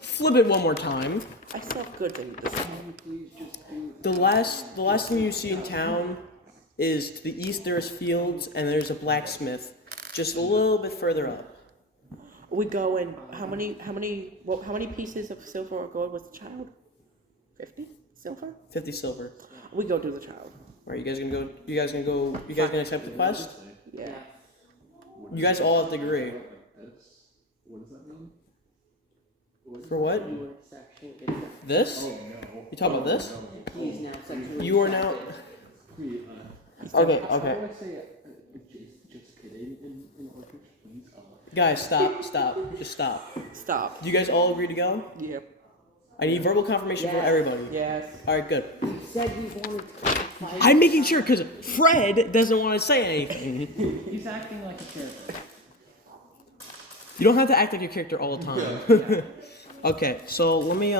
Flip it one more time. I saw good in this. The last thing you see in town is to the east there's fields and there's a blacksmith just a little bit further up. We go and how many pieces of silver or gold was the child? 50 silver? 50 silver. We go do the child. Alright, you guys gonna go? You guys gonna accept the quest? Yeah. You guys all have to agree. What does that mean? For what? You were sexually This? Oh no. You talking about this? He's now sexually You are now. Wait, Okay, How okay. do I say just kidding in Orcish, please? Guys, stop. Just stop. Stop. Do you guys all agree to go? Yep. I need verbal confirmation from Yes. everybody. Yes. Alright, good. He said he wanted to fight. I'm making sure because Fred doesn't want to say anything. He's acting like a character. You don't have to act like your character all the time. Okay, so let me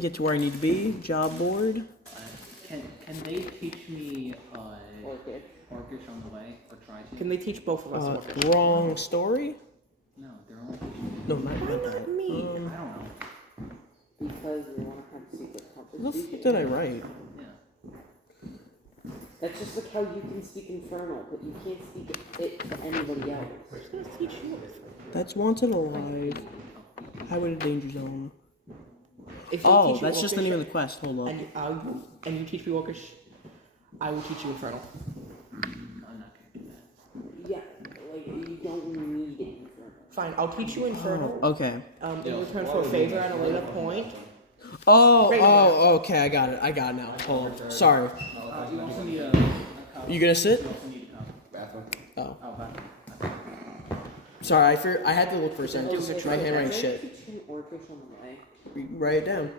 get to where I need to be. Job board. Can they teach me Orchid. Orcish on the way, or try to? Can they teach both of us? Orcish? Wrong story. No, they're only teaching No, not that. me? I don't know. Because we want to have secret What the conversation. fuck did I write? Yeah. That's just like how you can speak Infernal, but you can't speak it to anybody else. Who's gonna teach you? That's Wanted Alive. Highway to Danger Zone. If you Oh, teach me that's just the Orcish name of the quest. Hold up. and you teach me Orcish, I will teach you Infernal. I'm not gonna do that. Yeah, like you don't need Infernal. Fine, I'll teach you Infernal. Okay. In return for a favor at a later point. Oh, okay. I got it now. Hold on. Sorry. You also need a cup. You gonna sit? You also need a cup. Bathroom. Oh. Oh, back. Sorry, I had to look for a second. My handwriting shit. Teaching Orcish on the way. Write it down.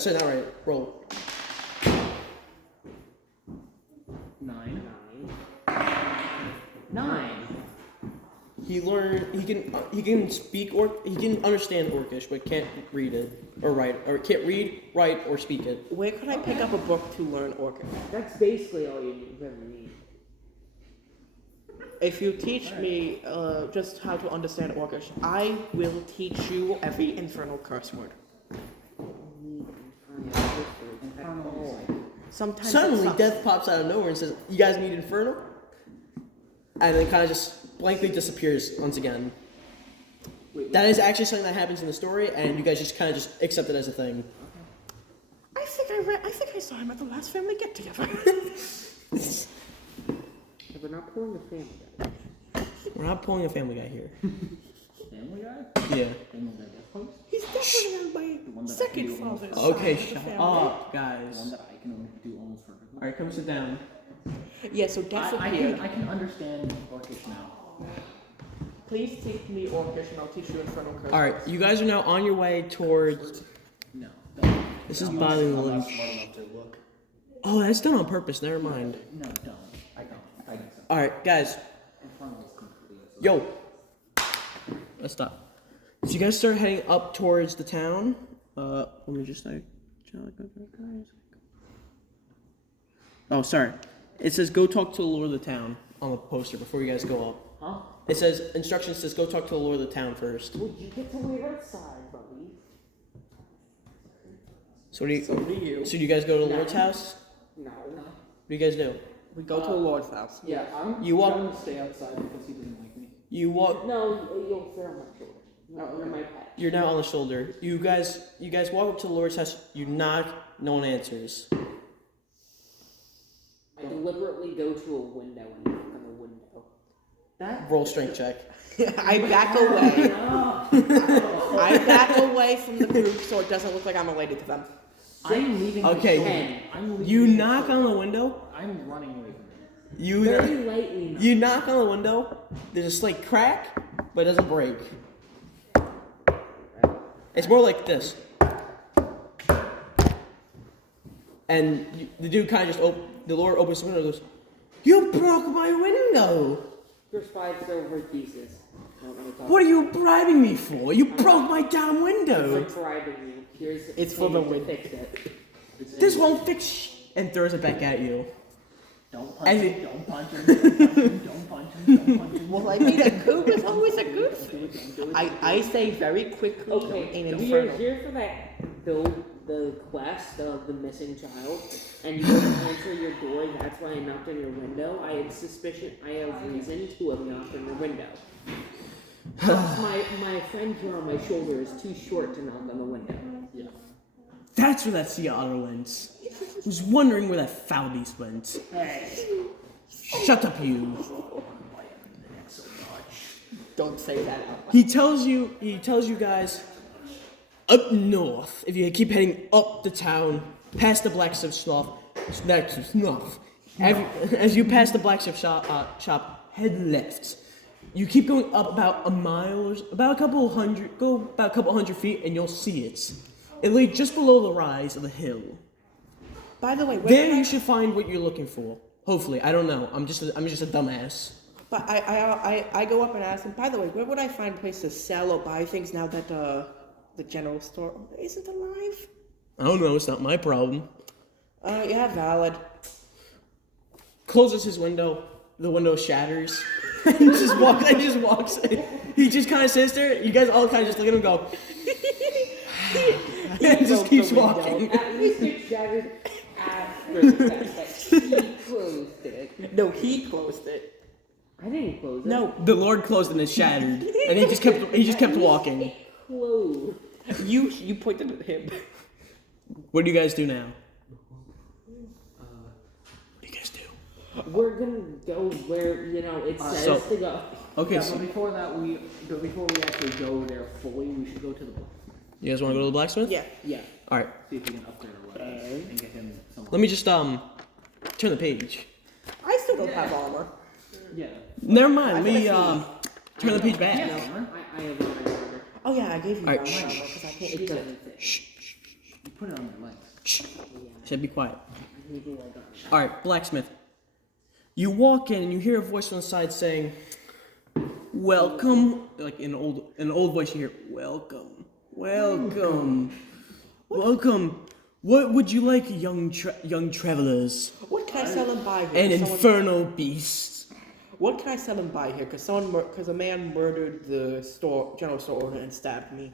Say not right. Roll. 9. 9. 9. He can speak he can understand Orcish, but can't read it or write or can't read, write, or speak it. Where could I pick up a book to learn Orcish? That's basically all you ever need. If you teach me just how to understand Orcish, I will teach you every infernal curse word. Infernal. Sometimes Suddenly, it's Death pops out of nowhere and says, "You guys need Inferno," and then kind of just blankly disappears once again. That is actually something that happens in the story, and you guys just kind of just accept it as a thing. I think I saw him at the last family get together. We're not pulling the family guy. We're not pulling a Family Guy here. Family Guy? Yeah. Family Guy Death Post? He's definitely on my that second you almost father's Okay, side of the shut family. up, The guys. one that I can only do almost perfectly. All right, come sit down. Yeah, so Death I appeared. can understand Orcish now. Please teach me Orcish and I'll teach you infernal curse All right, words. you guys are now on your way towards. No. This is bothering the living. Oh, that's done on purpose. Never mind. No, don't. I don't. I think so. All right, guys. Infernal is completely. Yo. Let's stop. So you guys start heading up towards the town. Let me just like. Oh, sorry. It says go talk to the lord of the town on the poster before you guys go up. Huh? It says instructions says go talk to the lord of the town first. Well, you get to wait outside, buddy. So what do you? So do you. So do you guys go to the No. Lord's house? No. What do you guys do? We go to the Lord's house. Yeah, I'm You walk- going to stay outside because he doesn't like me. You walk. No, you'll fit on my shoulder. No, you're my pet. You're now on the shoulder. You guys walk up to the Lord's house. You knock. No one answers. I deliberately go to a window and knock on the window. That Roll strength check. I back away. I back away from the group so it doesn't look like I'm related to them. I'm leaving. Okay. The building. I'm leaving. You the knock building. on the window. I'm running away from it. You Very lightly. Knock. you knock on the window. There's a slight crack, but it doesn't break. It's more like this. And the dude kind of just the Lord opens the window and goes, "You broke my window. Here's 5 silver pieces. I don't know what What are you bribing me for? You broke my damn window. I'm bribing you. Here's It's for the payment to win. fix it. This won't fix." And throws it back at you. Don't punch And him. it- Don't punch him. Don't punch him. Don't punch him. Don't punch him. Well, I mean, a goof is always a goof. Don't do it. Don't do it. I say very quickly Okay, in we are infernal. here for that build the quest of the missing child, and you didn't answer your door. That's why I knocked on your window. I had suspicion. I have reason to have knocked on your window. Plus, my friend here on my shoulder is too short to knock on the window. Yeah. That's where that sea otter went. I was wondering where that foul beast went. Shut up, you. Don't say that. He tells you guys up north. If you keep heading up the town, past the blacksmith shop, as you pass the blacksmith shop, head left. You keep going up about a mile, or about a couple hundred feet, and you'll see it. It lay just below the rise of the hill. By the way, There you should find what you're looking for. Hopefully, I don't know. I'm just a dumbass. But I go up and ask him, by the way, where would I find a place to sell or buy things now that the general store isn't alive? I don't know. It's not my problem. Yeah, valid. Closes his window. The window shatters. He just walks. He just kind of sits there. You guys all kind of just look at him and go. And just keeps walking. At least it shattered after the fact that he closed it. No, he closed it. I didn't close it. No, The Lord closed and it shattered, and he just kept walking. Closed. you pointed at him. What do you guys do now? What do you guys do? We're gonna go where, it says so- to go. Okay, Yeah, so but before we actually go there fully, we should go to the you guys want to go to the blacksmith? Yeah. yeah, All right. see if we can upgrade our weapons and get him some. Let me just turn the page. I still don't have armor. Yeah. Never mind. I We gotta turn the page back. I have already ordered. Oh yeah, I gave you Alright, armor shh, because I can't It use it. doesn't fit. You put it on your legs. Shh. Yeah, Said be quiet. maybe I got All right, blacksmith. You walk in and you hear a voice from the side saying, "Welcome." Like in an old voice, you hear, "Welcome, welcome, welcome. What would you like, young travelers? What can I sell and buy here? An 'Cause someone- infernal beast." What can I sell and buy here? Because a man murdered the general store owner and stabbed me.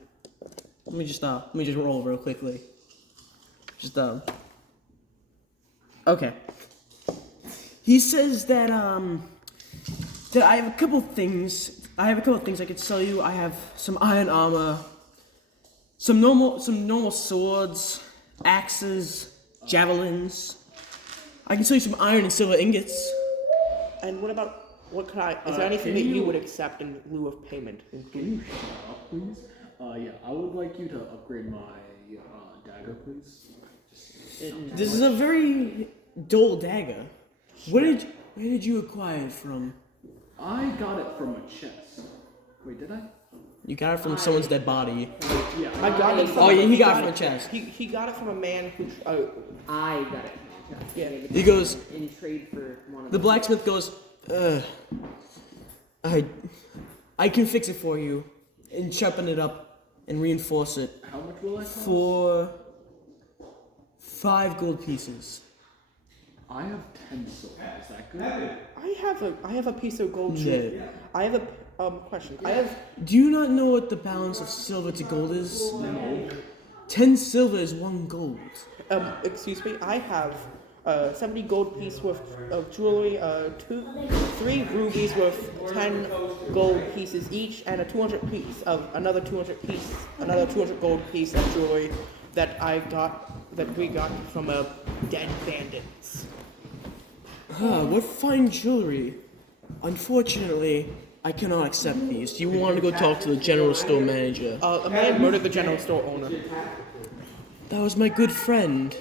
Let me just roll real quickly. Okay. He says that that I have a couple things I could sell you. I have some iron armor, some normal swords, axes, javelins. I can sell you some iron and silver ingots. And what can I? Is there anything that you would accept in lieu of payment? Can you shut up, please? Yeah, I would like you to upgrade my dagger, please. This is a very dull dagger. Where did you acquire it from? I got it from a chest. Wait, did I? You got it from someone's dead body. Yeah. I got it. From, Oh yeah, he got it from a chest. He got it from a man who. I got it. Yeah. He goes. In trade for one of The them. blacksmith goes, I can fix it for you and sharpen it up and reinforce it How much will I cost? for 5 gold pieces. I have 10 silver. Is that good? I have a piece of gold. Yeah. I have a question. I have. Do you not know what the balance of silver to gold is? No. 10 silver is 1 gold. Excuse me. I have 70 gold piece worth of jewelry. 3 rubies worth 10 gold pieces each, and a 200 piece of another 200 gold piece of jewelry that we got from a dead bandits. What fine jewelry. Unfortunately, I cannot accept these. Do you want to go talk to the general store manager? A man murdered the general store owner. That was my good friend.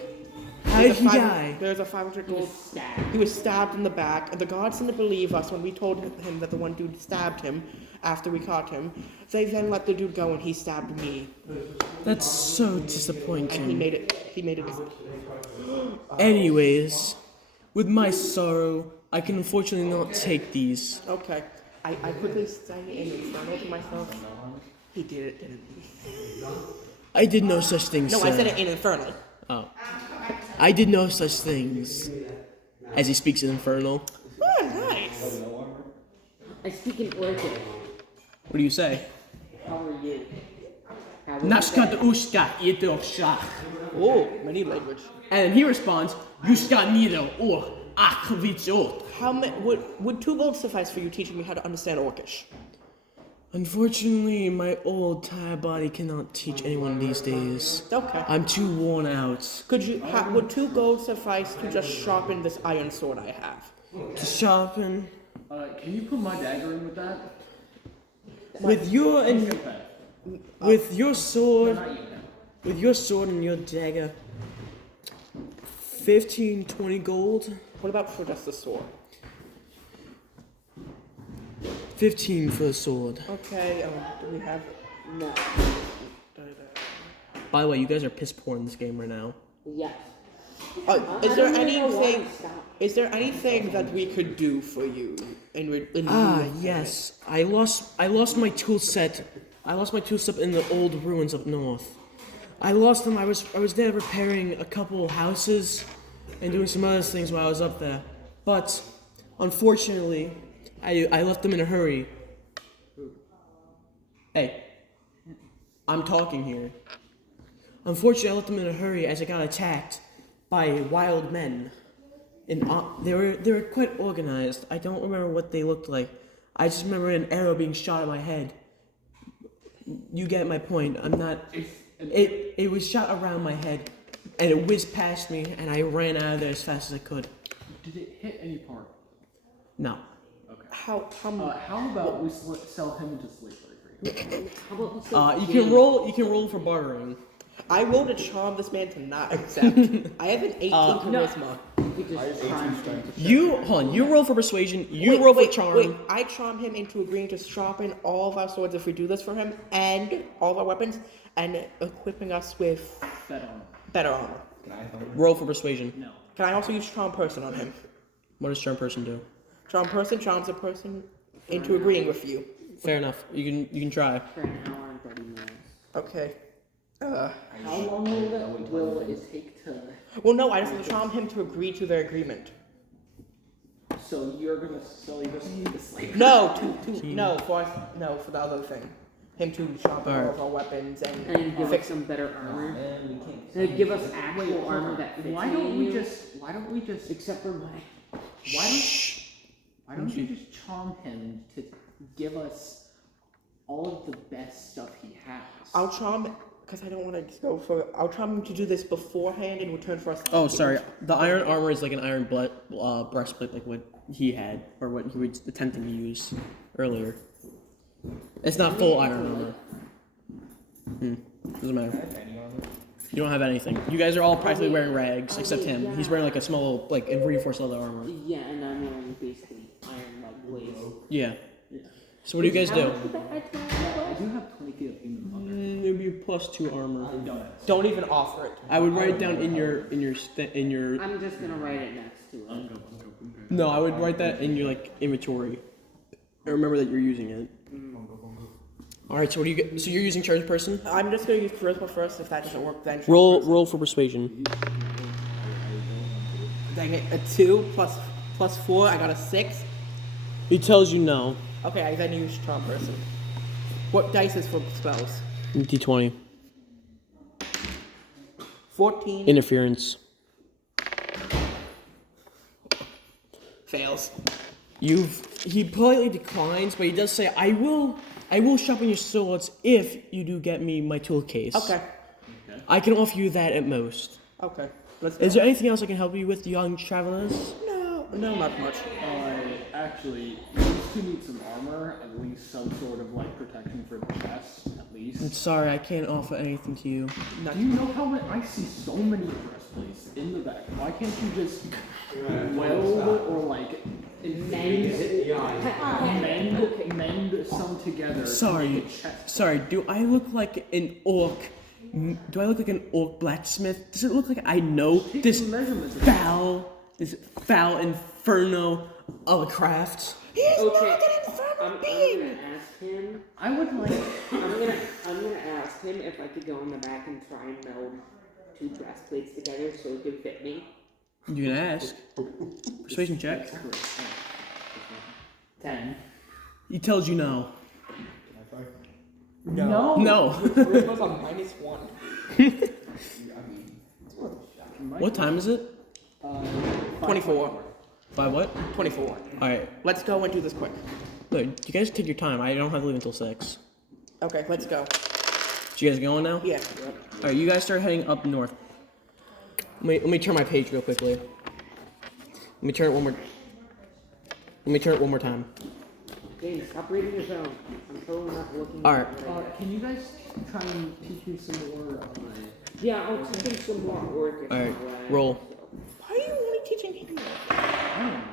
How did he die? There's a 500 gold. He was stabbed in the back, and the guards didn't believe us when we told him that the one dude stabbed him after we caught him. They then let the dude go, and he stabbed me. That's so And disappointing. he made it. Anyways, with my sorrow, I can unfortunately not take these. Okay. I quickly sang an infernal to myself. He did it, didn't he? I did no such things, No, sir. I said it in infernal. Oh. I did no such things. As he speaks in Infernal. Oh, nice. I speak in Orcish. What do you say? How are you? How was Nashka the de ushka itoshach. Oh, many language. And then he responds, Yushka nido or akvichot. Would 2 gold suffice for you teaching me how to understand Orcish? Unfortunately, my old tired body cannot teach anyone these days. Okay. I'm too worn out. Would 2 gold suffice to just sharpen this iron sword I have? To sharpen Can you put my dagger in with that? with your and Okay. with your sword, Not you. with your sword and your dagger. 15, 20 gold. What about for just the sword? 15 for the sword. Okay, do we have... No. By the way, you guys are piss poor in this game right now. Yes. Is there I don't even know why anything... we stopped. Is there anything that we could do for you? In Yes. I lost my tool set. I lost my tool set in the old ruins up north. I lost them. I was there repairing a couple houses and doing some other things while I was up there. But unfortunately, I left them in a hurry. Hey, I'm talking here. Unfortunately, I left them in a hurry as I got attacked by wild men. And they were quite organized. I don't remember what they looked like. I just remember an arrow being shot at my head. You get my point. I'm not. It was shot around my head, and it whizzed past me, and I ran out of there as fast as I could. Did it hit any part? No. Okay. How How about we sell him into slavery? How about we say You can roll. You can roll for bartering. I rolled to charm this man to not accept. I have an 18 charisma. we just try and Hold on. You roll for persuasion. You roll for charm. Wait, I charm him into agreeing to sharpen all of our swords if we do this for him, and all of our weapons, and equipping us with better armor. Roll for persuasion. No. Can I also use charm person on him? What does charm person do? Charm person charms a person into agreeing with you. Fair enough. You can try. for an hour and 30 minutes. Okay. How long will it take to... Well, no, I just have to charm him to agree to their agreement. So you're gonna sell this to slavery? No, for the other thing. Him to sharpen all of our weapons And and give fix us some better armor? And give us actual armor that fits Why me don't and we you? just Except for my... why don't you just charm him to give us all of the best stuff he has? I'll charm, because I don't want to just go for. I'll charm him to do this beforehand in return for us. Oh, sorry. The iron armor is like an iron breastplate, like what he had, or what he was attempting to use earlier. It's not full iron armor. Doesn't matter. You don't have anything. You guys are all practically wearing rags, except him. He's wearing like a small, like a reinforced leather armor. Yeah, and I'm wearing basically iron leg blades. Yeah. So what do you guys do? I do have 20 feet of human thunder. Maybe +2 armor. Don't even offer it. I would write it down in your. I'm just gonna write it next to it. No, I would write that in your like inventory. I remember that you're using it. All right. So what do you get? So you're using charge person. I'm just gonna use charisma first. If that doesn't work, then Roll for persuasion. Dang it, a 2 plus 4. I got a 6. He tells you no. Okay, I then use charm person. What dice is for spells? D20. 14. Interference. Fails. He politely declines, but he does say, I will sharpen your swords if you do get me my tool case. Okay. I can offer you that at most. Okay. Let's go. Is there anything else I can help you with, young travelers? No, not much. Actually, these two need some armor, at least some sort of like protection for the chest, at I'm least. sorry, I can't offer anything to you. Do you know how many? I see so many breastplates in the back. Why can't you just weld or like mend some together? Sorry, to make a chest? sorry. Do I look like an orc? Do I look like an orc blacksmith? Does it look like I know this foul inferno of a craft? Okay, I'm gonna ask him. I would like. I'm gonna ask him if I could go in the back and try and meld 2 breastplates together so it could fit me. You can ask. Persuasion check. 10. He tells you no. No. No. Charisma's a -1. What time is it? 24. By what? 24. Alright. Let's go and do this quick. No, you guys take your time. I don't have to leave until 6. Okay, let's go. So you guys going now? Yeah. All right, you guys start heading up north. Let me turn my page real quickly. Let me turn it one more time. James, stop reading your phone. I'm totally not looking. All right. Can you guys try and teach me some more? Yeah, I'll teach him some more work. All right, roll. Why are you only teaching him?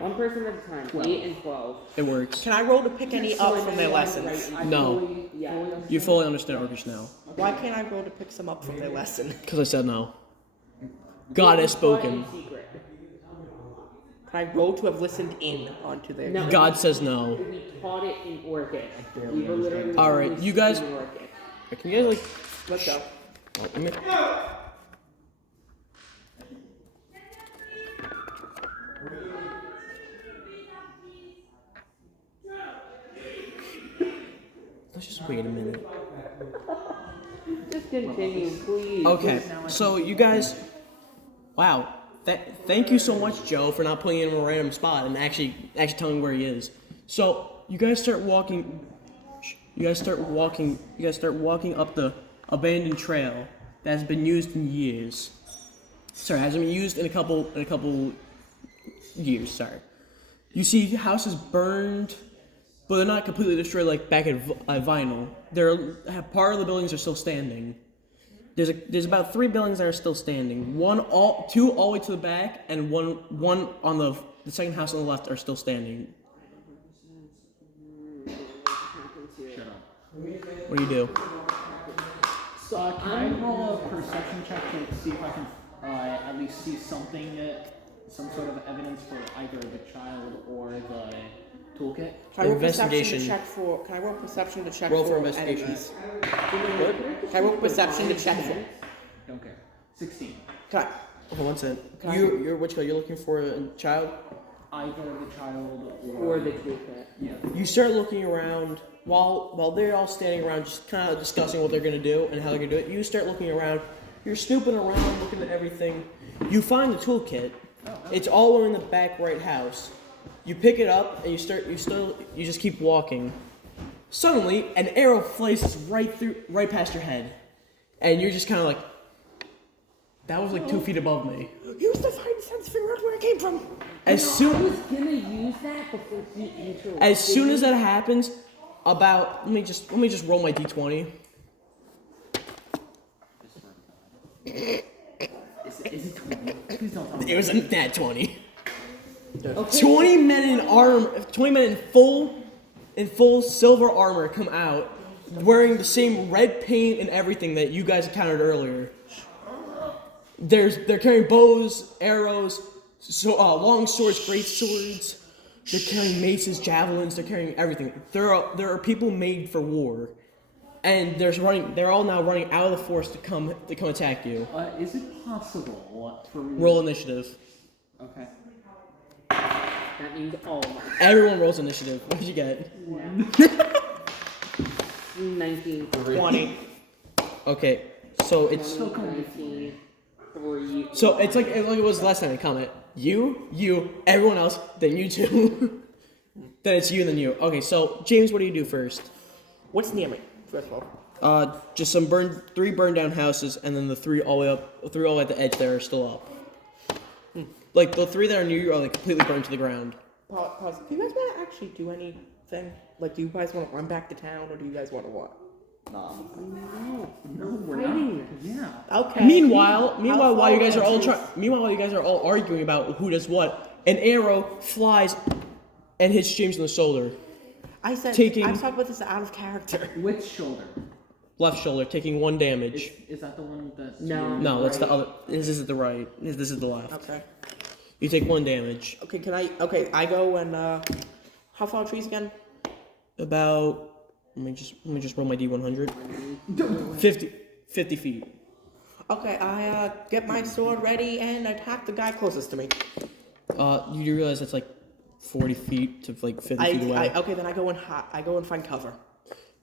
One person at a time. 8 and 12. It works. Can I roll to pick any up from their lessons? No. Yeah. You fully understand Orcish now. Why can't I roll to pick some up from their lesson? Because I said no. God has spoken. Secret. Can I roll to have listened in onto their? No. God says no. We taught it in Orchid. barely We were literally All right, only you guys- speaking Orchid. Can you guys like? Let's go. Oh, let me- Let's just wait a minute. Just continue, please. Okay, so you guys, wow. Thank you so much, Joe, for not putting him in a random spot and actually telling me where he is. So you guys start walking. You guys start walking up the abandoned trail that has been used in years. Sorry, hasn't been used in a couple years. Sorry. You see houses burned, but they're not completely destroyed like back at Vinyl. Part of the buildings are still standing. There's about 3 buildings that are still standing. Two all the way to the back, and one on the second house on the left are still standing. Shut up. What do you do? So Can I roll a perception check to see if I can at least see something, some sort of evidence for either the child or the toolkit? Can I roll Investigation. perception to check for? Can I roll perception to check Roll for for investigation. enemies? Can I roll perception to check for? Don't care. 16. Can I? Hold on one second. Can I- You're what you call? You're looking for a child. Either the child or the toolkit. Yeah. You start looking around while they're all standing around, just kind of discussing what they're gonna do and how they're gonna do it. You start looking around. You're snooping around, looking at everything. You find the toolkit. It's all in the back right house. You pick it up and you just keep walking. Suddenly, an arrow flies right past your head, and you're just kind of like, that was like 2 feet above me. Use the fine sense to figure out where it came from. As I soon was gonna use that before he interrupted. as soon as that happens, let me just roll my d20. Is it 20? Please don't tell me. It was a nat 20. Okay. 20 men in armor, 20 men in full silver armor come out, wearing the same red paint and everything that you guys encountered earlier. They're carrying bows, arrows, long swords, great swords. They're carrying maces, javelins. They're carrying everything. There are people made for war, and they're all now running out of the forest to come attack you. Is it possible for me? Roll initiative. Okay. That means all of us. Everyone rolls initiative. What did you get? 19. 20. Okay, so it's. 19. 3. So it's like it was last time. Comment you, everyone else, then you two, then it's you, and then you. Okay, so James, what do you do first? What's near me? First of all. Just some three burned down houses, and then the three all the way at the edge that are still up. Like the 3 that are near you are like completely burned to the ground. Pause. Do you guys want to actually do anything? Like, do you guys want to run back to town, or do you guys want to what? No, We're fighting not. this. Yeah. Okay. Meanwhile, while you guys are all follow arguing about who does what, an arrow flies and hits James in the shoulder, I said taking- I was talking about this out of character. Which shoulder? left shoulder, taking 1 damage. Is that the one that's... No. No, that's the right? other. This is the right. This is the left. Okay. You take 1 damage. Okay. Can I? Okay. I go and how far are trees again? About. Let me just roll my d100. 50 feet. Okay. I get my sword ready and attack the guy closest to me. You do realize that's like 40 feet to like 50 feet away. Okay. Then I go and find cover.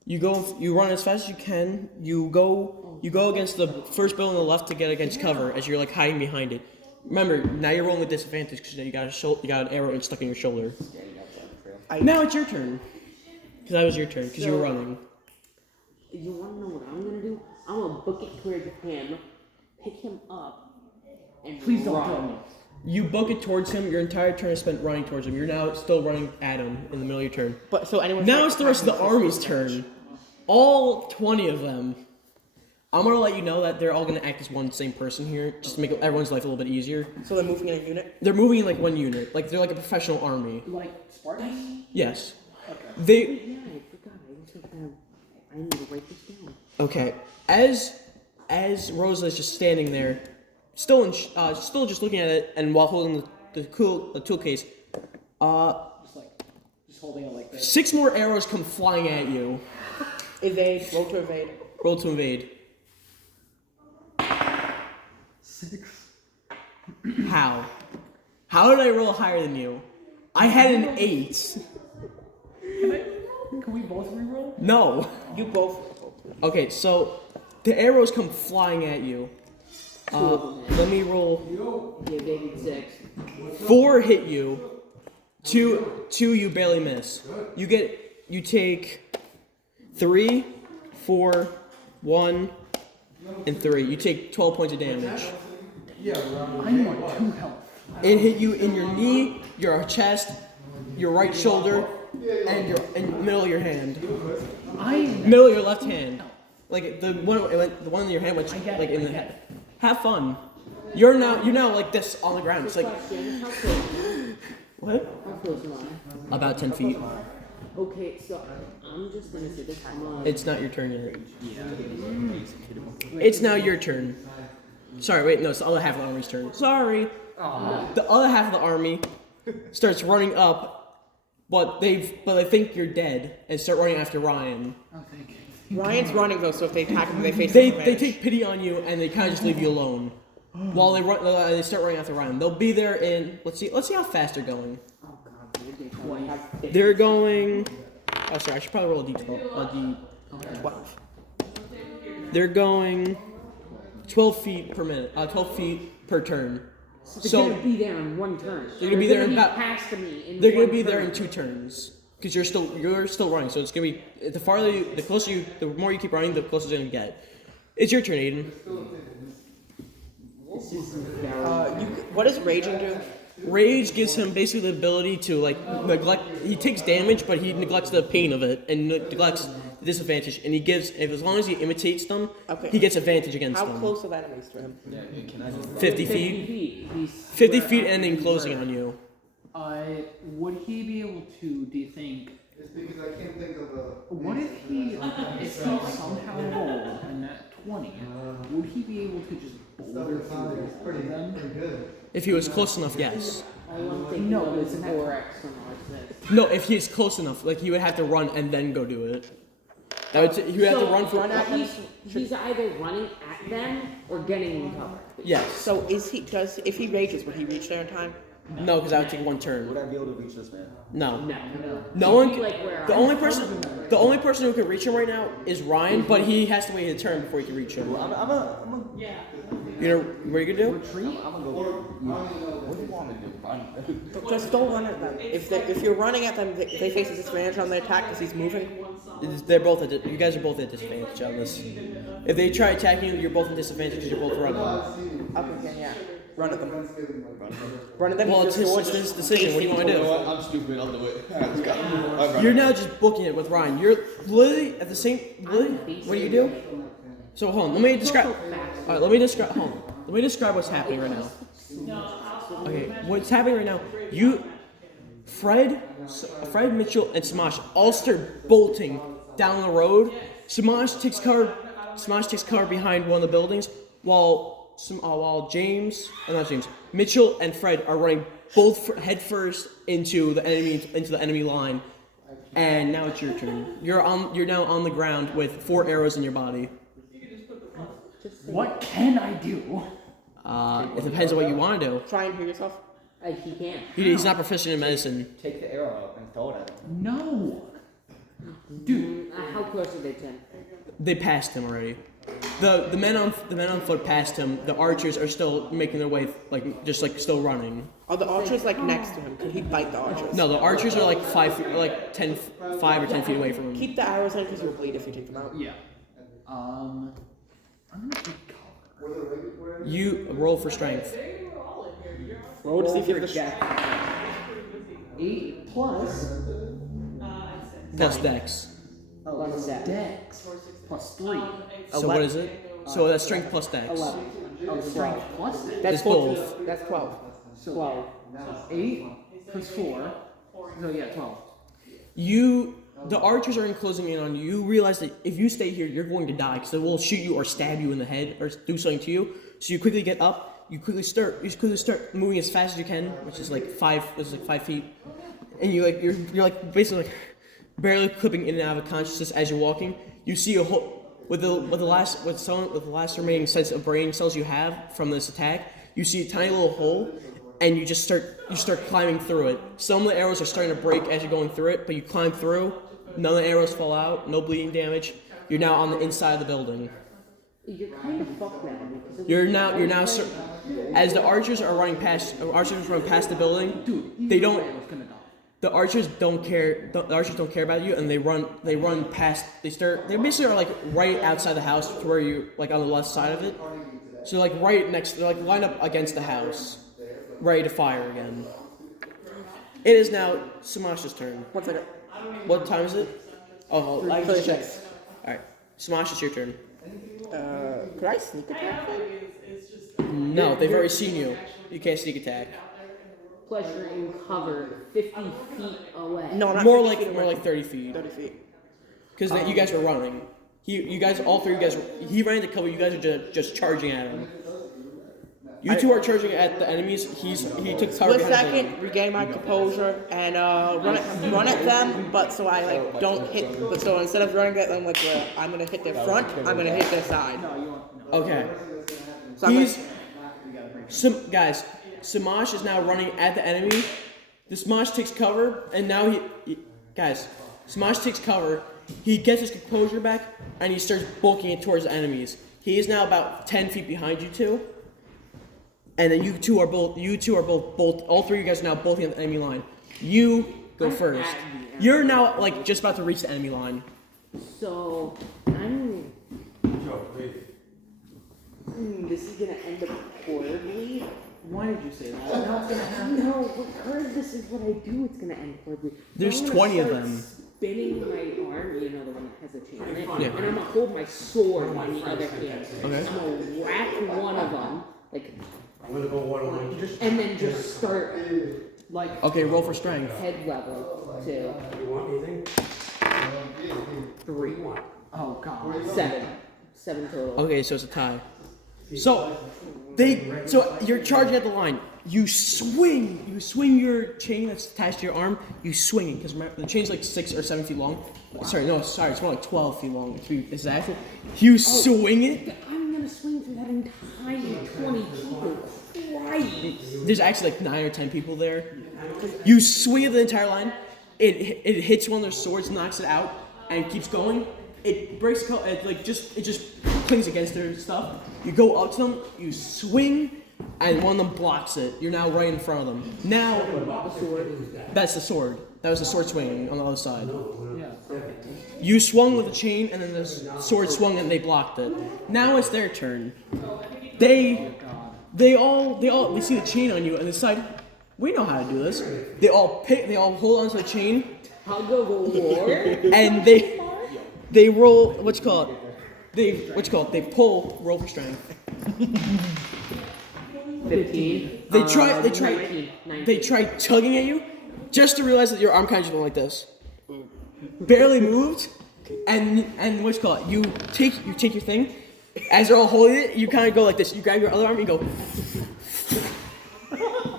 You run as fast as you can. You go against the first building on the left to get against cover as you're like hiding behind it. Remember, now you're rolling with disadvantage because you got an arrow stuck in your shoulder. Now it's your turn. Because that was your turn. Because you were running. You want to know what I'm gonna do? I'm gonna book it towards him, pick him up, and Please don't run. tell me. You book it towards him. Your entire turn is spent running towards him. You're now still running at him in the middle of your turn. But so anyone. Now it's the rest of the army's turn. All 20 of them. I'm gonna let you know that they're all gonna act as one same person here, just to make everyone's life a little bit easier. So they're moving in a unit. They're moving in like one unit, like they're like a professional army. Like Spartans? Yes. Okay. They Yeah, I forgot. I need to write this down. okay. As Rosa is just standing there, still just looking at it, and while holding the tool case, Just holding it like this. 6 more arrows come flying at you. Evade. Roll to evade. Roll to invade. 6. How? How did I roll higher than you? I had an 8. Can we both reroll? No. You both. Okay, so the arrows come flying at you. Let me roll. Yeah, baby, 6. 4 hit you. 2 you barely miss. You take 3, 4, 1, and 3. You take 12 points of damage. I'm on 2 health. It hit you in your knee, your chest, your right shoulder, and the middle of your hand. Middle of your left hand. Like the one in your hand went like in the head. Have fun. You're now like this on the ground. It's like Question, how close am what? I? How close am I? About 10 feet. Okay, so I'm just gonna say this. I'm on. It's not your turn yet. It's now your turn. Sorry, wait, no, it's the other half of the army's turn. Sorry. The other half of the army starts running up, but they think you're dead and start running after Ryan. Oh, thank you. Ryan's running though, so if they attack him, they face They disadvantage. take pity on you and they kind of just leave you alone. While they start running after Ryan. They'll be there in let's see how fast they're going. Oh god, dude, they probably have 50. They're going. Oh, sorry, I should probably roll a d12. A 12. They're going 12 feet per minute. 12 feet per turn. They're So gonna be there in one turn. They're gonna be there in be about- past me in they're gonna one be there turn. in 2 turns because you're still running. So it's gonna be the closer the more you keep running, the closer it's gonna get. It's your turn, Aiden. This is very. What does raging do? Rage gives him basically the ability to like neglect. He takes damage, but he neglects the pain of it and neglects the disadvantage. And he gives, as long as he imitates them, Okay. he gets advantage against How them. close are the enemies to him? 50 feet. 50 feet and then closing on you. Would he be able to, do you think, It's because I can't think of a. what if he somehow rolled a nat 20, would he be able to just boulder through Pretty them? good. If he was close enough, yes. All I'm thinking No, of it's is an 4x from like this. No, if he's close enough, like he would have to run and then go do it. That would he would have to run for. He's either running at them or getting in cover. Yes. So if he rages, would he reach there in time? No, because that would take 1 turn. Would I be able to reach this man? No. No. No one. He'd be like where The I'm only from. person who can reach him right now is Ryan, but he has to wait his turn before he can reach him. Well, I'm You know what are you gonna do? gonna go. What do you want me to do? Fine. Just don't run at them. If you're running at them, they face a disadvantage on their attack because he's moving. They're both you guys are both at disadvantage on this. If they try attacking you, you're both at disadvantage because you're both running. Okay, yeah. Run at them. Run at them. Well, with it's your his, sword. it's his decision. What do you want to You know do? what? I'm stupid. I'll do it. Let's go. I'm running. You're now just booking it with Ryan. You're literally at the same. Literally, what do you do? So hold on. Let me describe. All right. Let me describe. Hold on. Let me describe what's happening right now. Okay. What's happening right now? Fred, Mitchell, and Samash all start bolting down the road. Samash takes cover behind one of the buildings, while Mitchell and Fred are running both head first into the enemy line. And now it's your turn. You're now on the ground with 4 arrows in your body. What can I do? It depends on what you want to do. Try and heal yourself. He can't. He's not proficient in medicine. Take the arrow out and throw it at him. No. Dude. How close are they, Tim? They passed him already. the men on foot past him. The archers are still making their way, like still running. Are the archers like next to him? Could he bite the archers? No, the archers are like 5 feet, like 5 or 10 feet away from him. Keep the arrows in because you'll bleed if you take them out. Yeah. I'm gonna take cover. You roll for strength. Roll to see if you have the Dex. 8 plus Plus dex. Plus Dex. Dex plus 3. So what is it? So that's strength plus dex. 11. Oh, strength plus Dex. That's It's both. That's 12. So 12. 8 plus 4. So yeah, 12. The archers are closing in on you. You realize that if you stay here, you're going to die because they will shoot you or stab you in the head or do something to you. So you quickly get up. You quickly start moving as fast as you can, which is like 5 feet, and you're like basically like barely clipping in and out of consciousness as you're walking. You see a hole with the last remaining sense of brain cells you have from this attack. You see a tiny little hole, and you start climbing through it. Some of the arrows are starting to break as you're going through it, but you climb through. None of the arrows fall out. No bleeding damage. You're now on the inside of the building. You're kind of fucked now. Because You're now as the archers are running past the building. Dude, They don't. Gonna die. The archers don't care. The archers don't care about you, and they run past. They basically are like right outside the house to where you like on the left side of it. So like right next. They're like lined up against the house, ready to fire again. It is now Samash's turn. 1 second. What time is it? Oh, I Clear just check. checks. All right, Samash, it's your turn. Could I sneak attack them? No, they've already seen you. You can't sneak attack. plus you're in cover 50 feet away. No, not More 50 like feet more away. like 30 feet. 30 feet. Because you guys were running. All three of you guys. He ran into cover. You guys are just charging at him. You two are charging at the enemies. He took cover Split behind them. second, regain my composure, and run at them. But so I like don't hit. But so instead of running at them like I'm gonna hit their front, I'm gonna hit their side. Okay. So I'm like, Guys, Samash is now running at the enemy. The Samash takes cover, and now Samash takes cover. He gets his composure back, and he starts bulking it towards the enemies. He is now about 10 feet behind you two. And then you two are both, all three of you guys are now both in the enemy line. You go first. You're now, like, just about to reach the enemy line. So, I'm... this is gonna end up horribly. Why did you say that? That's gonna happen. No, regardless this is what I do, it's gonna end horribly. There's I'm gonna 20 of start them. Spinning my arm, you know, the one that has a chain in it, Yeah. and I'm gonna hold my sword on the other hand. Okay. I'm gonna whack one of them, like, I'm gonna go one on one. and then just start Like, Okay, roll for strength. head level to You want anything? 3, oh god. 7 total. Okay, so it's a tie. So you're charging at the line. You swing your chain that's attached to your arm. You swing it because the chain's like 6 or 7 feet long. Sorry, it's more like 12 feet long to be exact. You swing it. I'm gonna swing through that entire 20 people. Christ! There's actually like 9 or 10 people there. You swing it the entire line. It hits one of their swords, knocks it out, and keeps going. It breaks. It just clings against their stuff. You go up to them. You swing, and one of them blocks it. You're now right in front of them. Now, that's the sword. That was the sword swinging on the other side. Yeah. You swung with the chain, and then the sword swung, and they blocked it. Now it's their turn. They see the chain on you and decide, we know how to do this. They all hold onto the chain, Tug of war. and they roll they pull roll for strength. 15. They try tugging at you, just to realize that your arm kind of just went like this, barely moved, and you take your thing. As they're all holding it, you kind of go like this. You grab your other arm and you go.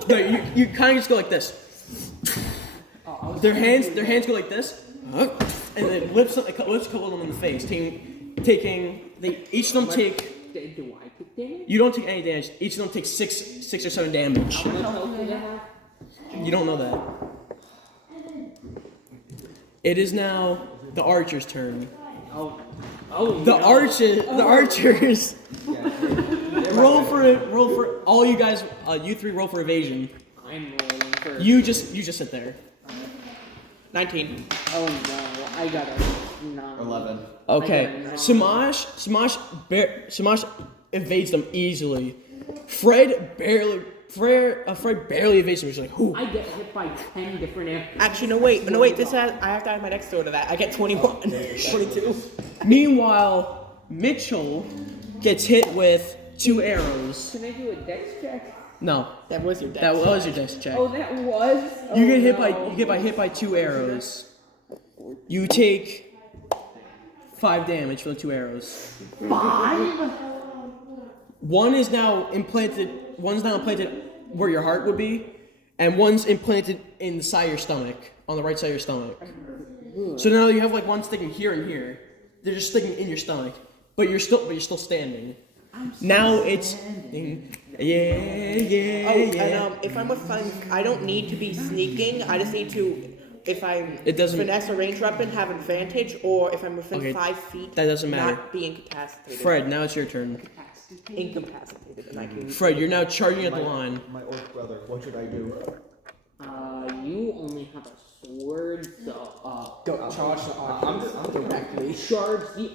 No, you kind of just go like this. Their hands go like this, and then whips a couple of them in the face. Each of them take. Do I take damage? You don't take any damage. Each of them takes 6 or 7 damage. How much health do I have? You don't know that. It is now the archer's turn. The archers. roll for all you guys. You three roll for evasion. I'm rolling for. You just sit there. 19. Oh no, I got a 9. 11. Okay, Samash evades them easily. Fred barely evades them. He's like, who? I get hit by 10 different areas. Actually, no wait. This has, I have to add my next throw to that. I get 21. 22. Meanwhile, Mitchell gets hit with 2 arrows. Can I do a dex check? No, That was your dex. that was your dex check. Oh, that was? You Oh, get hit no. by 2 arrows. You take 5 damage for the 2 arrows. 5? One's now implanted where your heart would be, and one's implanted in the side of your stomach, on the right side of your stomach. So now you have like one sticking here and here. They're just sticking in your stomach, but you're still standing. Now it's yeah. And if I'm with friends, I don't need to be sneaking. I just need to, if I'm finesse a ranged weapon, have advantage, or if I'm within 5 feet, that doesn't matter. Not be incapacitated. Fred, now it's your turn. Incapacitated, and I can. Fred, you're now charging at the line. My orc brother, what should I do? You only have a sword, so, Don't charge the archers. I'm directly. charge the.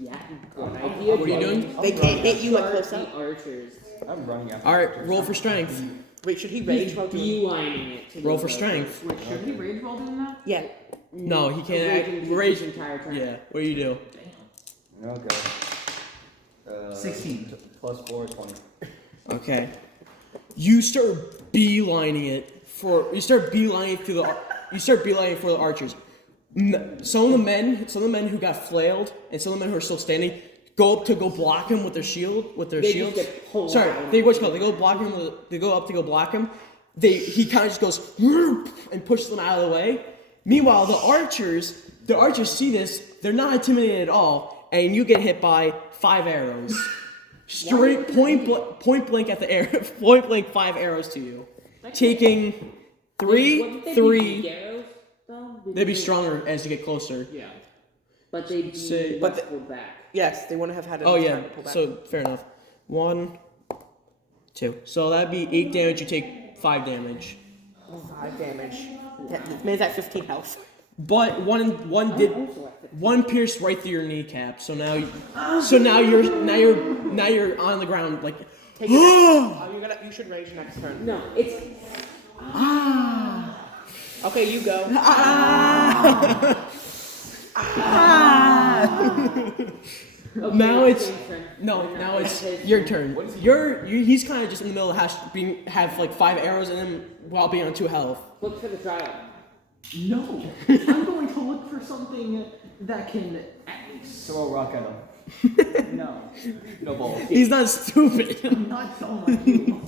Yeah, good idea. What are you doing? They can't hit you like Charge close the up. archers. I'm running after. All right, roll for strength. Wait, should he rage while doing? Beelining it. To Roll the for archers. strength. Wait, should he rage while doing that? Yeah. No, he can't Raging act. Rage. his entire turn. Yeah. What do you do? Okay. 16. Plus 4, 20. Okay. You start beelining for the archers. Some of the men who got flailed, and some of the men who are still standing, go up to go block him with their shields. They just get pulled Sorry, out. they go block him. They go up to go block him. He kind of just goes and pushes them out of the way. Meanwhile, the archers see this. They're not intimidated at all, and you get hit by 5 arrows. Straight point blank at the air. Point blank 5 arrows to you, taking Wouldn't they 3. be arrows, though? They'd be stronger as you get closer. Yeah. But they'd be Say- But pulled back. Yes, they wouldn't have had Oh enough yeah, time to pull back. so fair enough. 1, 2. So that'd be 8 damage. You take 5 damage. 5 damage. That made that 15 health. But one pierced right through your kneecap. So now you're on the ground like. Take it. You should rage next turn. No, it's. Okay, you go. Okay, Now it's his turn. now it's his your turn. turn. He's kind of just in the middle of have like 5 arrows in him while being on 2 health. Look for the child. No. I'm going to look for something that can at least. Throw a rock at him. No. No ball. He's not stupid. I'm not dumb like you.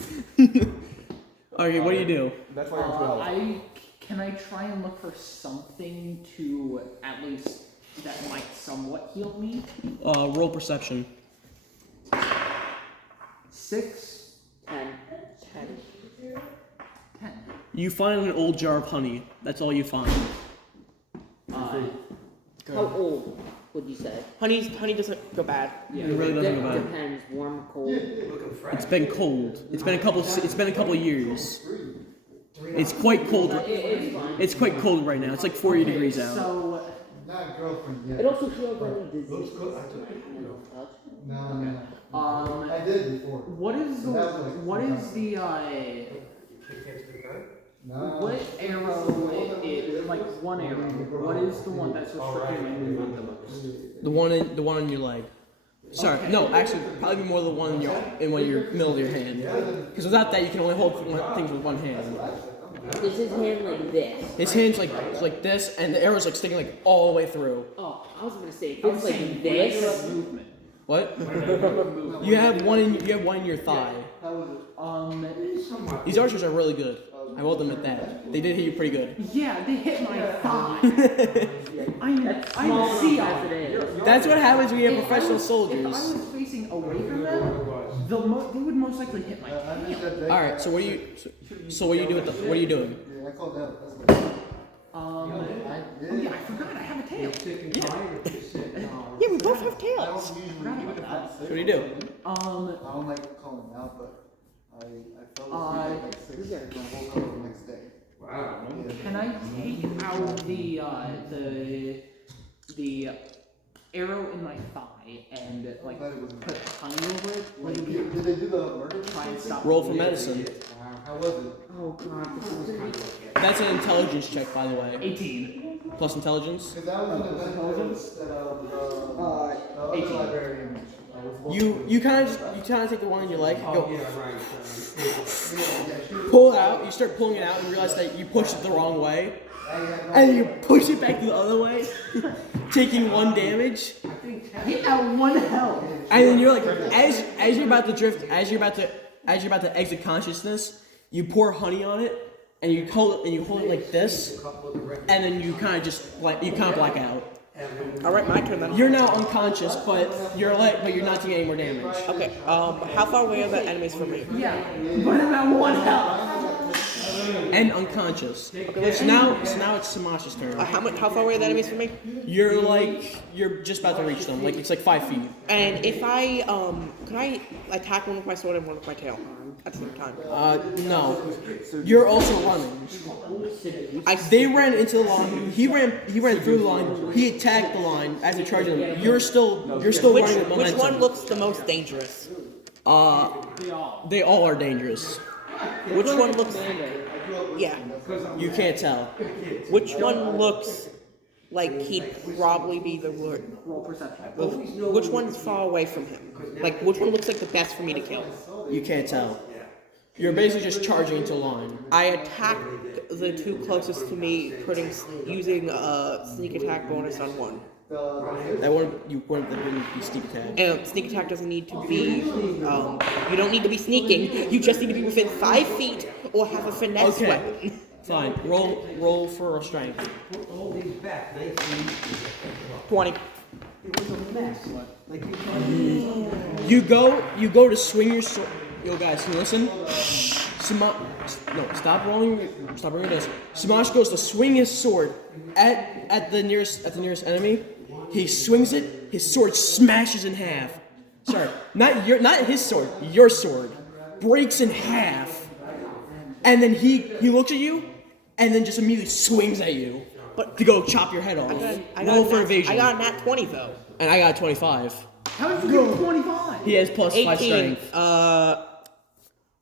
Okay, what do you do? That's why you're 12. Can I try and look for something to at least that might somewhat heal me? Roll perception. 6, 10. 10. You find an old jar of honey. That's all you find. How old would you say? Honey doesn't go bad. It really doesn't go bad. Depends. Warm, cold. It's been cold. It's been a couple years. It's quite cold. It's fine. It's quite cold right now. It's like 40 degrees out. So, Not girlfriend yet. It also heals any disease. Those cook- I took it. No, I did it before. what is the That was like- what is the No. what arrow is like one arrow? What is the one that's restricting my movement the most? The one on your leg. Sorry, no, actually, probably more the one in your middle of your hand. Because without that, you can only hold things with one hand. Is his hand like this? His hand's like this, and the arrow's like sticking like all the way through. Oh, I was gonna say, if it's like this. Movement. What? You have one in your thigh. These archers are really good. I will admit that. They did hit you pretty good. Yeah, they hit my thigh. I'm Small see enough as it is. That's what happens when you have professional If I soldiers. was facing away from them, they would most likely hit my tail. All right, so what do you doing? Yeah, I called out. That's Oh yeah, I forgot I have a tail. Yeah. have tails. don't usually do that. What do you do? I don't like calling out, but I fell asleep at like 6 and I woke up the next day. Wow. Yeah. Can I take out the arrow in my thigh and like I thought it was put honey over it? Wait, did they do the murder? Try and stop. Roll for medicine. How was it? Oh god, this is gonna be. That's an intelligence check, by the way. 18. Plus intelligence. Because that was an event that the other 18. librarian You kind of take the one you like, go pull it out. You start pulling it out and realize that you pushed it the wrong way, and then you push it back the other way, taking 1 damage. Hit that 1 health. And then you're like, as you're about to drift, as you're about to exit consciousness, you pour honey on it, and you hold it like this, and then you kind of black out. All right, my turn then. You're now unconscious, but you're not taking any more damage. Okay. How far away are the enemies from me? Yeah. But about 1 health. And unconscious. So now it's Samash's turn. How far away are the enemies from me? You're just about to reach them. Like it's like 5 feet. And if I can I attack one with my sword and one with my tail at the same time? No. You're also running. They ran into the line. He ran through the line. He attacked the line after charging them. You're still running with momentum. Which one looks the most dangerous? They all are dangerous. Which one looks? Yeah. You can't tell. Which one looks like he'd probably be the word? Roll perception. Which one's far away from him? Like which one looks like the best for me to kill? You can't tell. You're basically just charging into line. I attack the 2 closest to me, using a sneak attack bonus on one. That wouldn't be sneak attack. And sneak attack doesn't need to be. You don't need to be sneaking. You just need to be within 5 feet or have a finesse Okay. weapon. Fine. Roll for a strength. 20. You go to swing your sword. Yo guys, can you listen? Stop rolling this. Samash goes to swing his sword at the nearest enemy. He swings it. His sword smashes in half. Sorry, not his sword. Your sword breaks in half, and then he looks at you, and then just immediately swings at you to go chop your head off. Roll for evasion. I got a nat 20 though. And I got 25. How did you get 25? He has plus 5 18. strength.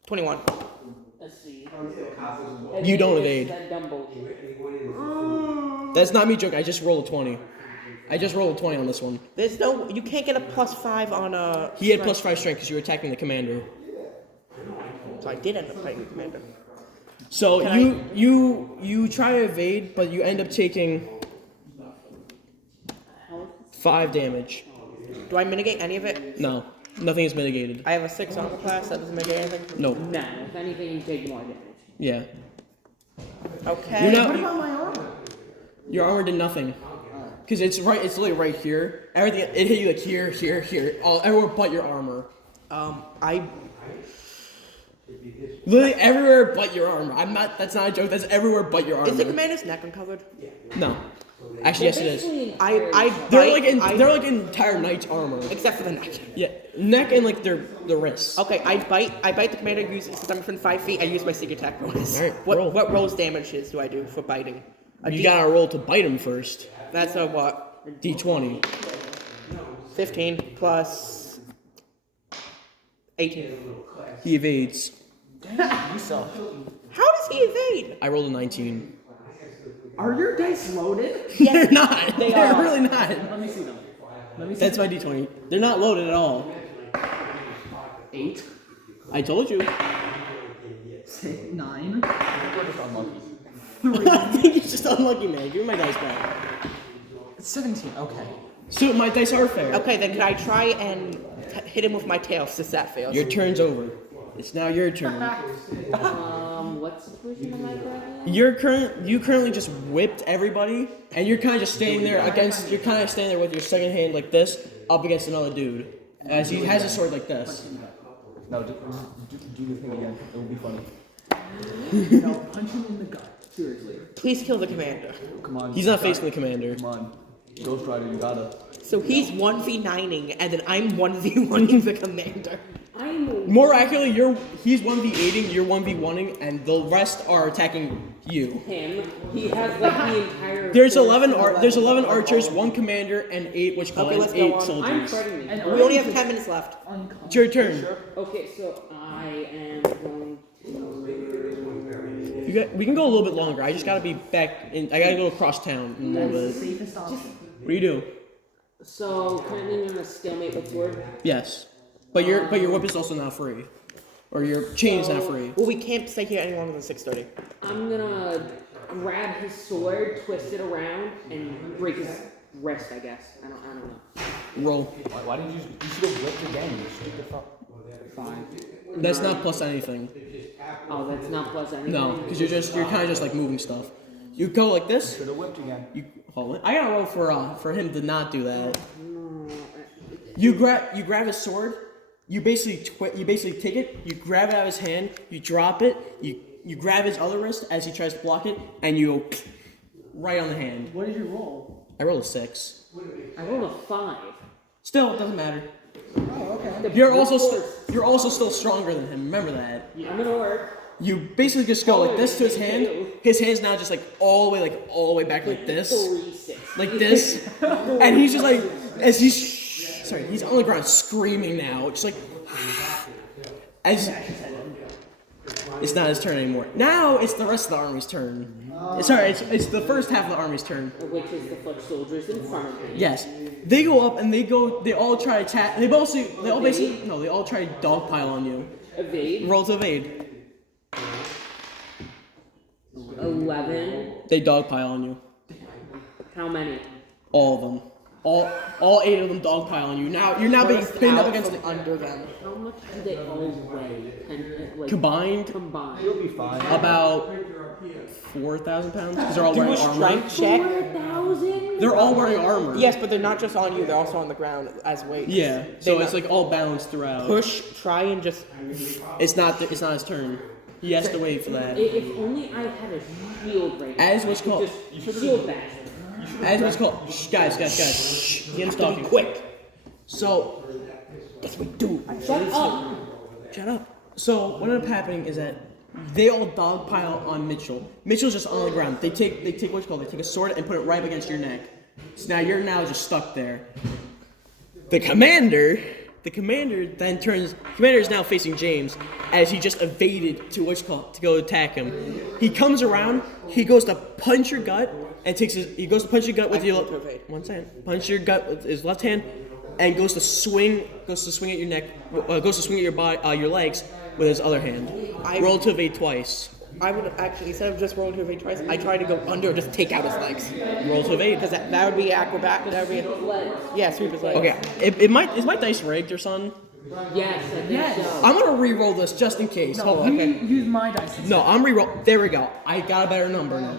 21. Let's see. You don't evade. That dumb bullshit. That's not me joking. I just rolled a 20. I just rolled a 20 on this one. There's no. You can't get a +5 on a. He had plus 5 strength because you were attacking the commander. So I did end up fighting the commander. So Can you try to evade, but you end up taking 5 damage. Do I mitigate any of it? No, nothing is mitigated. I have a 6 armor class. That doesn't mitigate anything. No. Nah, if anything, you take more damage. Yeah. Okay. You're What not. about my armor? Your armor did nothing. Because it's literally right here. Everything it hit you like here, everywhere but your armor. I. Literally everywhere but your armor. That's not a joke. That's everywhere but your armor. Is the commander's neck uncovered? No. Actually, yes, it is. They're like bite, entire knight's armor. except for the neck. Yeah, neck and like their wrists. Okay, I bite the commander. Since I'm within 5 feet, I use my secret attack bonus. All right, roll. What rolls damages do I do for biting? You gotta roll to bite him first. That's a what? D20. 15 plus 18. He evades. How does he evade? I rolled a 19. Are your dice loaded? They're not. They They're are. really not. Let me see them. That's my D20. They're not loaded at all. 8, I told you. 9, You're just unlucky. I think it's just unlucky, man. Give me my dice back. 17. Okay. So my dice are fair. Okay, then can I try and hit him with my tail since that fails? Your turn's over. It's now your turn. What situation am I currently in? You currently just whipped everybody, and you're kind of just standing there with your second hand like this, up against another dude, as he has a sword like this. No, just do the thing again. It will be funny. no, punch him in the gut. Seriously. Please kill the commander. Come on. He's not facing the commander. Come on. Ghost Rider, you gotta. So he's 1v9ing, and then I'm 1v1ing the commander. More accurately, he's 1v8ing, you're 1v1ing, and the rest are attacking you. Him. He has like the entire. There's 11 archers, 1 commander, and 8 let's 8 go on. I'm soldiers. threatening. We only have 10 minutes left. It's your turn. Okay, so I am going to. We can go a little bit longer. I just gotta be back in. I gotta go across town in a little bit. Safest option. What do you do? So currently I'm in a stalemate with sword. Yes, but your whip is also not free, or your chain is not free. Well, we can't stay here any longer than 6:30. I'm gonna grab his sword, twist it around, and break his wrist. I guess. I don't know. Roll. Why did you should have whipped again, you stupid fuck. Fine. That's not plus anything. Oh, that's not plus anything. No, because you're kind of just like moving stuff. You go like this. Should have whipped again. You hold it. I gotta roll for him to not do that. No. You grab his sword. You basically take it. You grab it out of his hand. You drop it. You grab his other wrist as he tries to block it, and you go right on the hand. What did you roll? I rolled a 6. I rolled a 5. Still, it doesn't matter. Oh, okay. You're also still stronger than him. Remember that. I'm gonna work. You basically just go like this to his hand. His hand's now just like all the way back like this, 3-6. like this, and he's just like as he's on the ground screaming now, just like as it's not his turn anymore. Now it's the rest of the army's turn. It's the first half of the army's turn. Which is the foot soldiers in front of me. Yes, they go up and they all try to attack. They all try to dogpile on you. Evade. Roll to evade. 11. They dogpile on you. How many? All of them. All 8 of them dogpile on you. Now you're now being pinned up against the under them. How much do they all weigh? Like, combined combined. You'll be fine. about 4,000 pounds because they're all Do wearing a armor. strength check. 4,000? They're all wearing armor. Yes, but they're not just on you, they're also on the ground as weights. Yeah. So They it's like all balanced throughout. push, try and just It's not his turn. He has to wait for that. If only I had a shield right now. As what's I could called. just shield bash. As what's called. Shh, guys. Shh. He ends talking. quick. So. That's what we do. Shut up! Shut up. So what ended up happening is that they all dogpile on Mitchell. Mitchell's just on the ground. They take what's called. They take a sword and put it right up against your neck. So now you're just stuck there. The commander then turns. Commander is now facing James as he just evaded to go attack him. He comes around. He goes to punch your gut and he goes to punch your gut with your punch your gut with his left hand and goes to swing at your neck. Goes to swing at your legs with his other hand. Roll to evade twice. I would actually, instead of just rolling to evade twice, I try to go under and just take out his legs. Roll to evade. Because that would be acrobat. That would be yeah, sweep his legs. Okay, is my dice rigged or something? Yes, I think so. I'm gonna re-roll this just in case. No, Hold on. you use my dice. No, I'm re-roll. There we go. I got a better number now.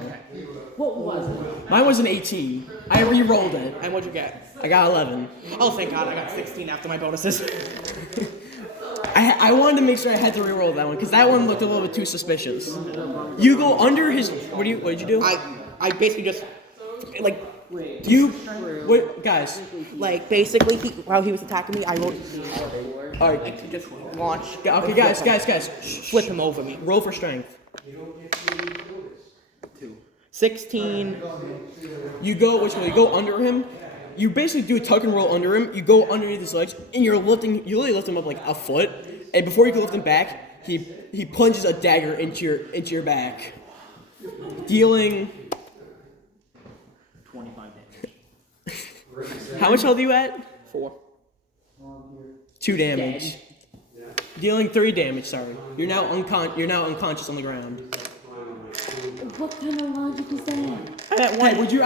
What was it? Mine was an 18. I re-rolled it. And what'd you get? I got 11. Oh, thank God, I got 16 after my bonuses. I wanted to make sure I had to re-roll that one because that one looked a little bit too suspicious. You go under his. What did you do? I basically just like guys. like basically while he was attacking me, I rolled All right. like to just launch. Okay, guys. Flip him over me. Roll for strength. 16. You go under him. You basically do a tuck and roll under him. You go underneath his legs, and you literally lift him up like a foot. And before you can lift him back, he plunges a dagger into your back, dealing 25 damage. how much health are you at? 4. 2 damage. Dealing 3 damage. Sorry, you're now unconscious on the ground. What kind of logic is that? I got 1. Hey, would you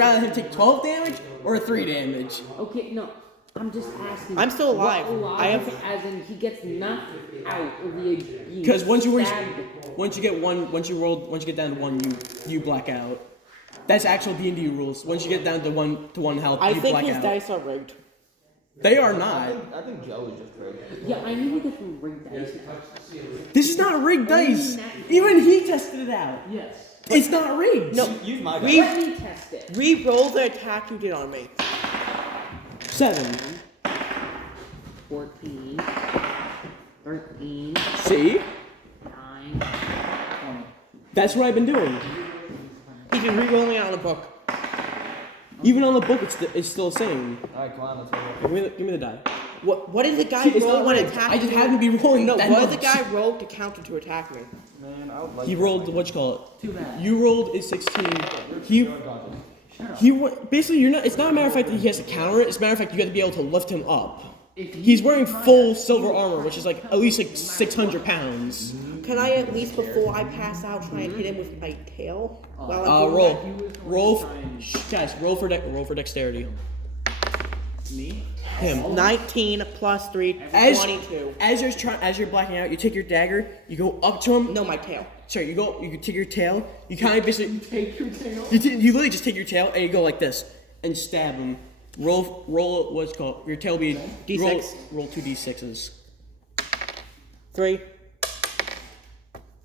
rather him take 12 damage or 3 damage? Okay, no. I'm just asking. I'm still alive. What I have- logic, as in he gets knocked out of the. Because once you stabbed. get down to 1, you black out. That's actual D&D rules. Once you get down to one health, I you think black his out. dice are rigged. They are not. I think Joe is just rigged. Yeah, I need to get some rigged dice. This is not rigged dice. Even he tested it out. Yes. It's not rigged. No, Use my we Let me test it. re-roll the attack you did on me. 7. 14, 13, See? 9. That's what I've been doing. He's been re-rolling it on the book. Even on the book, it's still the same. Alright, come on, let's go. Give me the die. What did the guy See, it's roll not when rigged. attacking? I just happen to be rolling No, that what did much. the guy roll to counter to attack me? Man, I would like He that. rolled what you call it. Too bad. You rolled a 16. Basically you're not. It's not a matter of fact that he has to counter it. It's a matter of fact you have to be able to lift him up. He's wearing full silver armor, which is like at least like 600 pounds. Can I at least before I pass out try and hit him with my tail? While I'm doing Guys, roll for dexterity. Me? Him. 19 plus 3, As 22. as you're blacking out, you take your dagger, you go up to him. No, my tail. Sorry, you take your tail. You kind of basically Take your tail. you literally just take your tail and you go like this and stab him. Roll what's called your tail be D6. Roll 2 d6s. 3,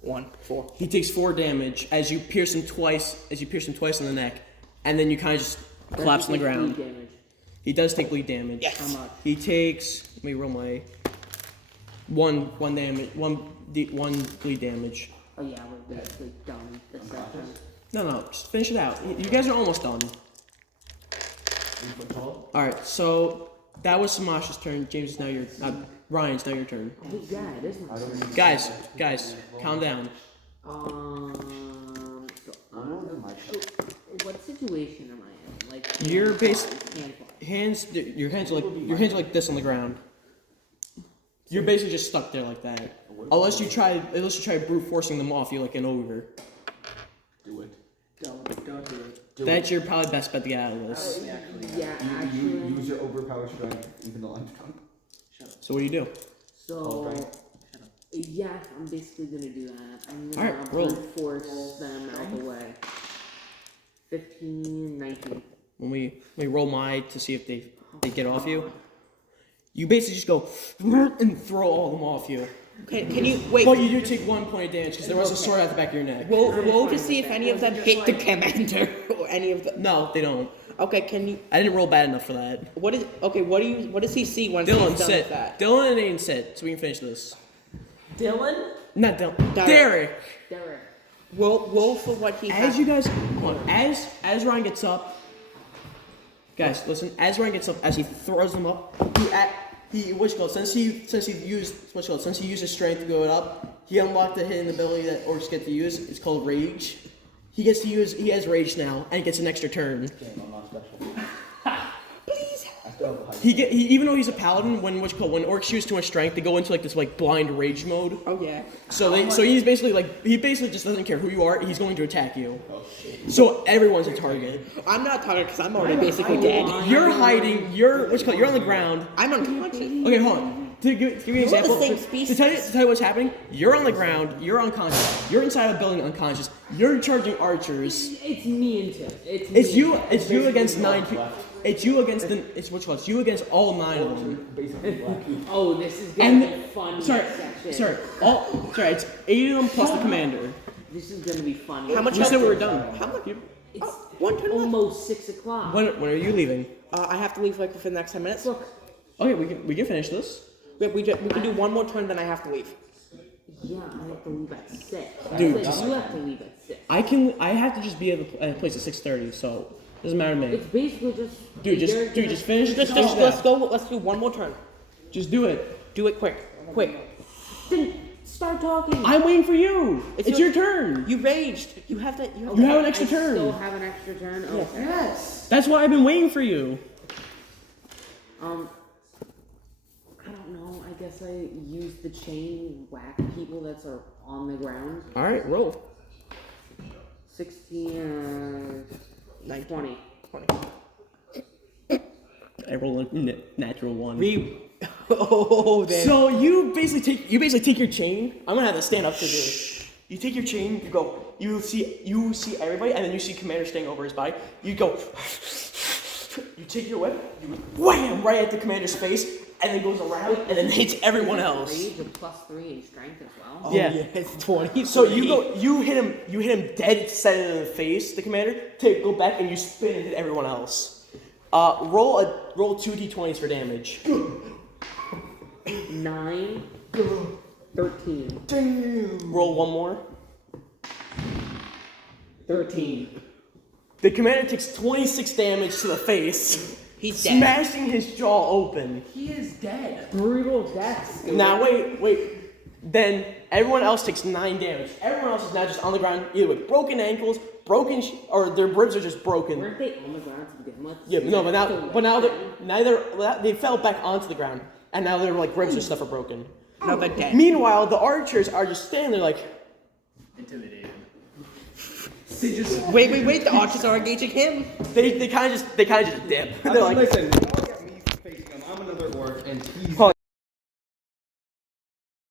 1, 4. He takes 4 damage as you pierce him twice in the neck, and then you kind of just collapse on the ground. Bleed damage. He does take bleed damage. Yes. How much? He takes. Let me roll my one bleed damage. Oh yeah, we're basically done this session. No, just finish it out. You guys are almost done. All right, so that was Samash's turn. James, now your Ryan's now your turn. Oh yeah, it is my turn. Guys, calm down. What situation am I in? Like You're hand your hands are like this on the ground. You're basically just stuck there like that. Unless you try brute forcing them off you like an ogre. Do it. Don't do it. That's your probably best bet to get out of this. Yeah, You actually. use your overpowered strength, even though I'm drunk. So what do you do? So, yeah, I'm basically gonna do that. I'm gonna Alright, roll. brute force them out the way. 15, 19. When we roll my to see if they get off you, you basically just go and throw all of them off you. Okay, can you wait? But you do take 1 point of damage because there was a sword at the back of your neck. Roll to see if any of them hit the commander or any of them. No, they don't. Okay, can you? I didn't roll bad enough for that. What does he see once Dylan, he's done sit. with that? Dylan and Aiden sit, so we can finish this. Dylan? Not Dylan. Derek. Derek. Roll for what he As has. you guys, hold on. As Ryan gets up, guys, listen. As Ryan gets up, as he throws them up, since he used his strength to go up, he unlocked the hidden ability that orcs get to use. It's called Rage. He has Rage now, and he gets an extra turn. Damn, I'm not special. Please. I still have a high. Even though he's a paladin, when orcs use too much strength, they go into like this like blind rage mode. Oh yeah. So he basically just doesn't care who you are. He's going to attack you. So everyone's a target. I'm not talking because I'm already basically dead. You're hiding. You're on the ground. I'm unconscious. Okay, hold on. To give you an We're the example, same to species. tell you what's happening, you're on the ground. You're unconscious. You're inside a building unconscious. You're charging archers. It's me and Tim. It's you against 9 people. It's you against all 9 of them. Basically black. Oh, this is And gonna be fun. sorry, next session. it's 8 of them plus the commander. This is gonna be fun. How much We said health we were is- done. How much? It's One turn left. almost 6 o'clock. When are you leaving? I have to leave like within the next 10 minutes. Look, Okay, we can finish this. We can do one more turn, then I have to leave. yeah, I have to leave at 6. Dude, I said just- you have to leave at 6. I have to just be at the place at 6:30, so it doesn't matter to me. It's basically just. Dude, just finish. Let's go. Let's do one more turn. Just do it. Do it quick. Then start talking. I'm waiting for you. It's your turn. You raged. You have to. You have an extra I turn. still have an extra turn. Okay. Yes! That's why I've been waiting for you. I don't know. I guess I use the chain, whack people that are on the ground. All right, roll. 16, 20. 20. I roll a natural 1. Oh, then. So you basically take your chain. I'm gonna have to stand up to this. You take your chain. You go. You see everybody, and then you see Commander staying over his body. You go. You take your whip. You wham right at the Commander's face, and then goes around, and then hits everyone else. Rage and +3 in strength as well. Oh, Yeah. it's 20. So you hit him dead center in the face, the Commander. To go back and you spin and hit everyone else. Roll 2d20s for damage. 9, 13. Roll one more. 13. The commander takes 26 damage to the face, He's dead. smashing his jaw open. He is dead. Brutal death. Now wait. Then everyone else takes 9 damage. Everyone else is now just on the ground, either with broken ankles, or their ribs are just broken. Weren't they on the ground to begin with? Yeah, no, but now they fell back onto the ground, and now their like ribs and stuff are broken. No, they're dead. Meanwhile, the archers are just standing there like, Intimidated. Wait, the archers are engaging him. they kind of just dip. They're like, listen, you all get me facing him. I'm another orc, and he's Hold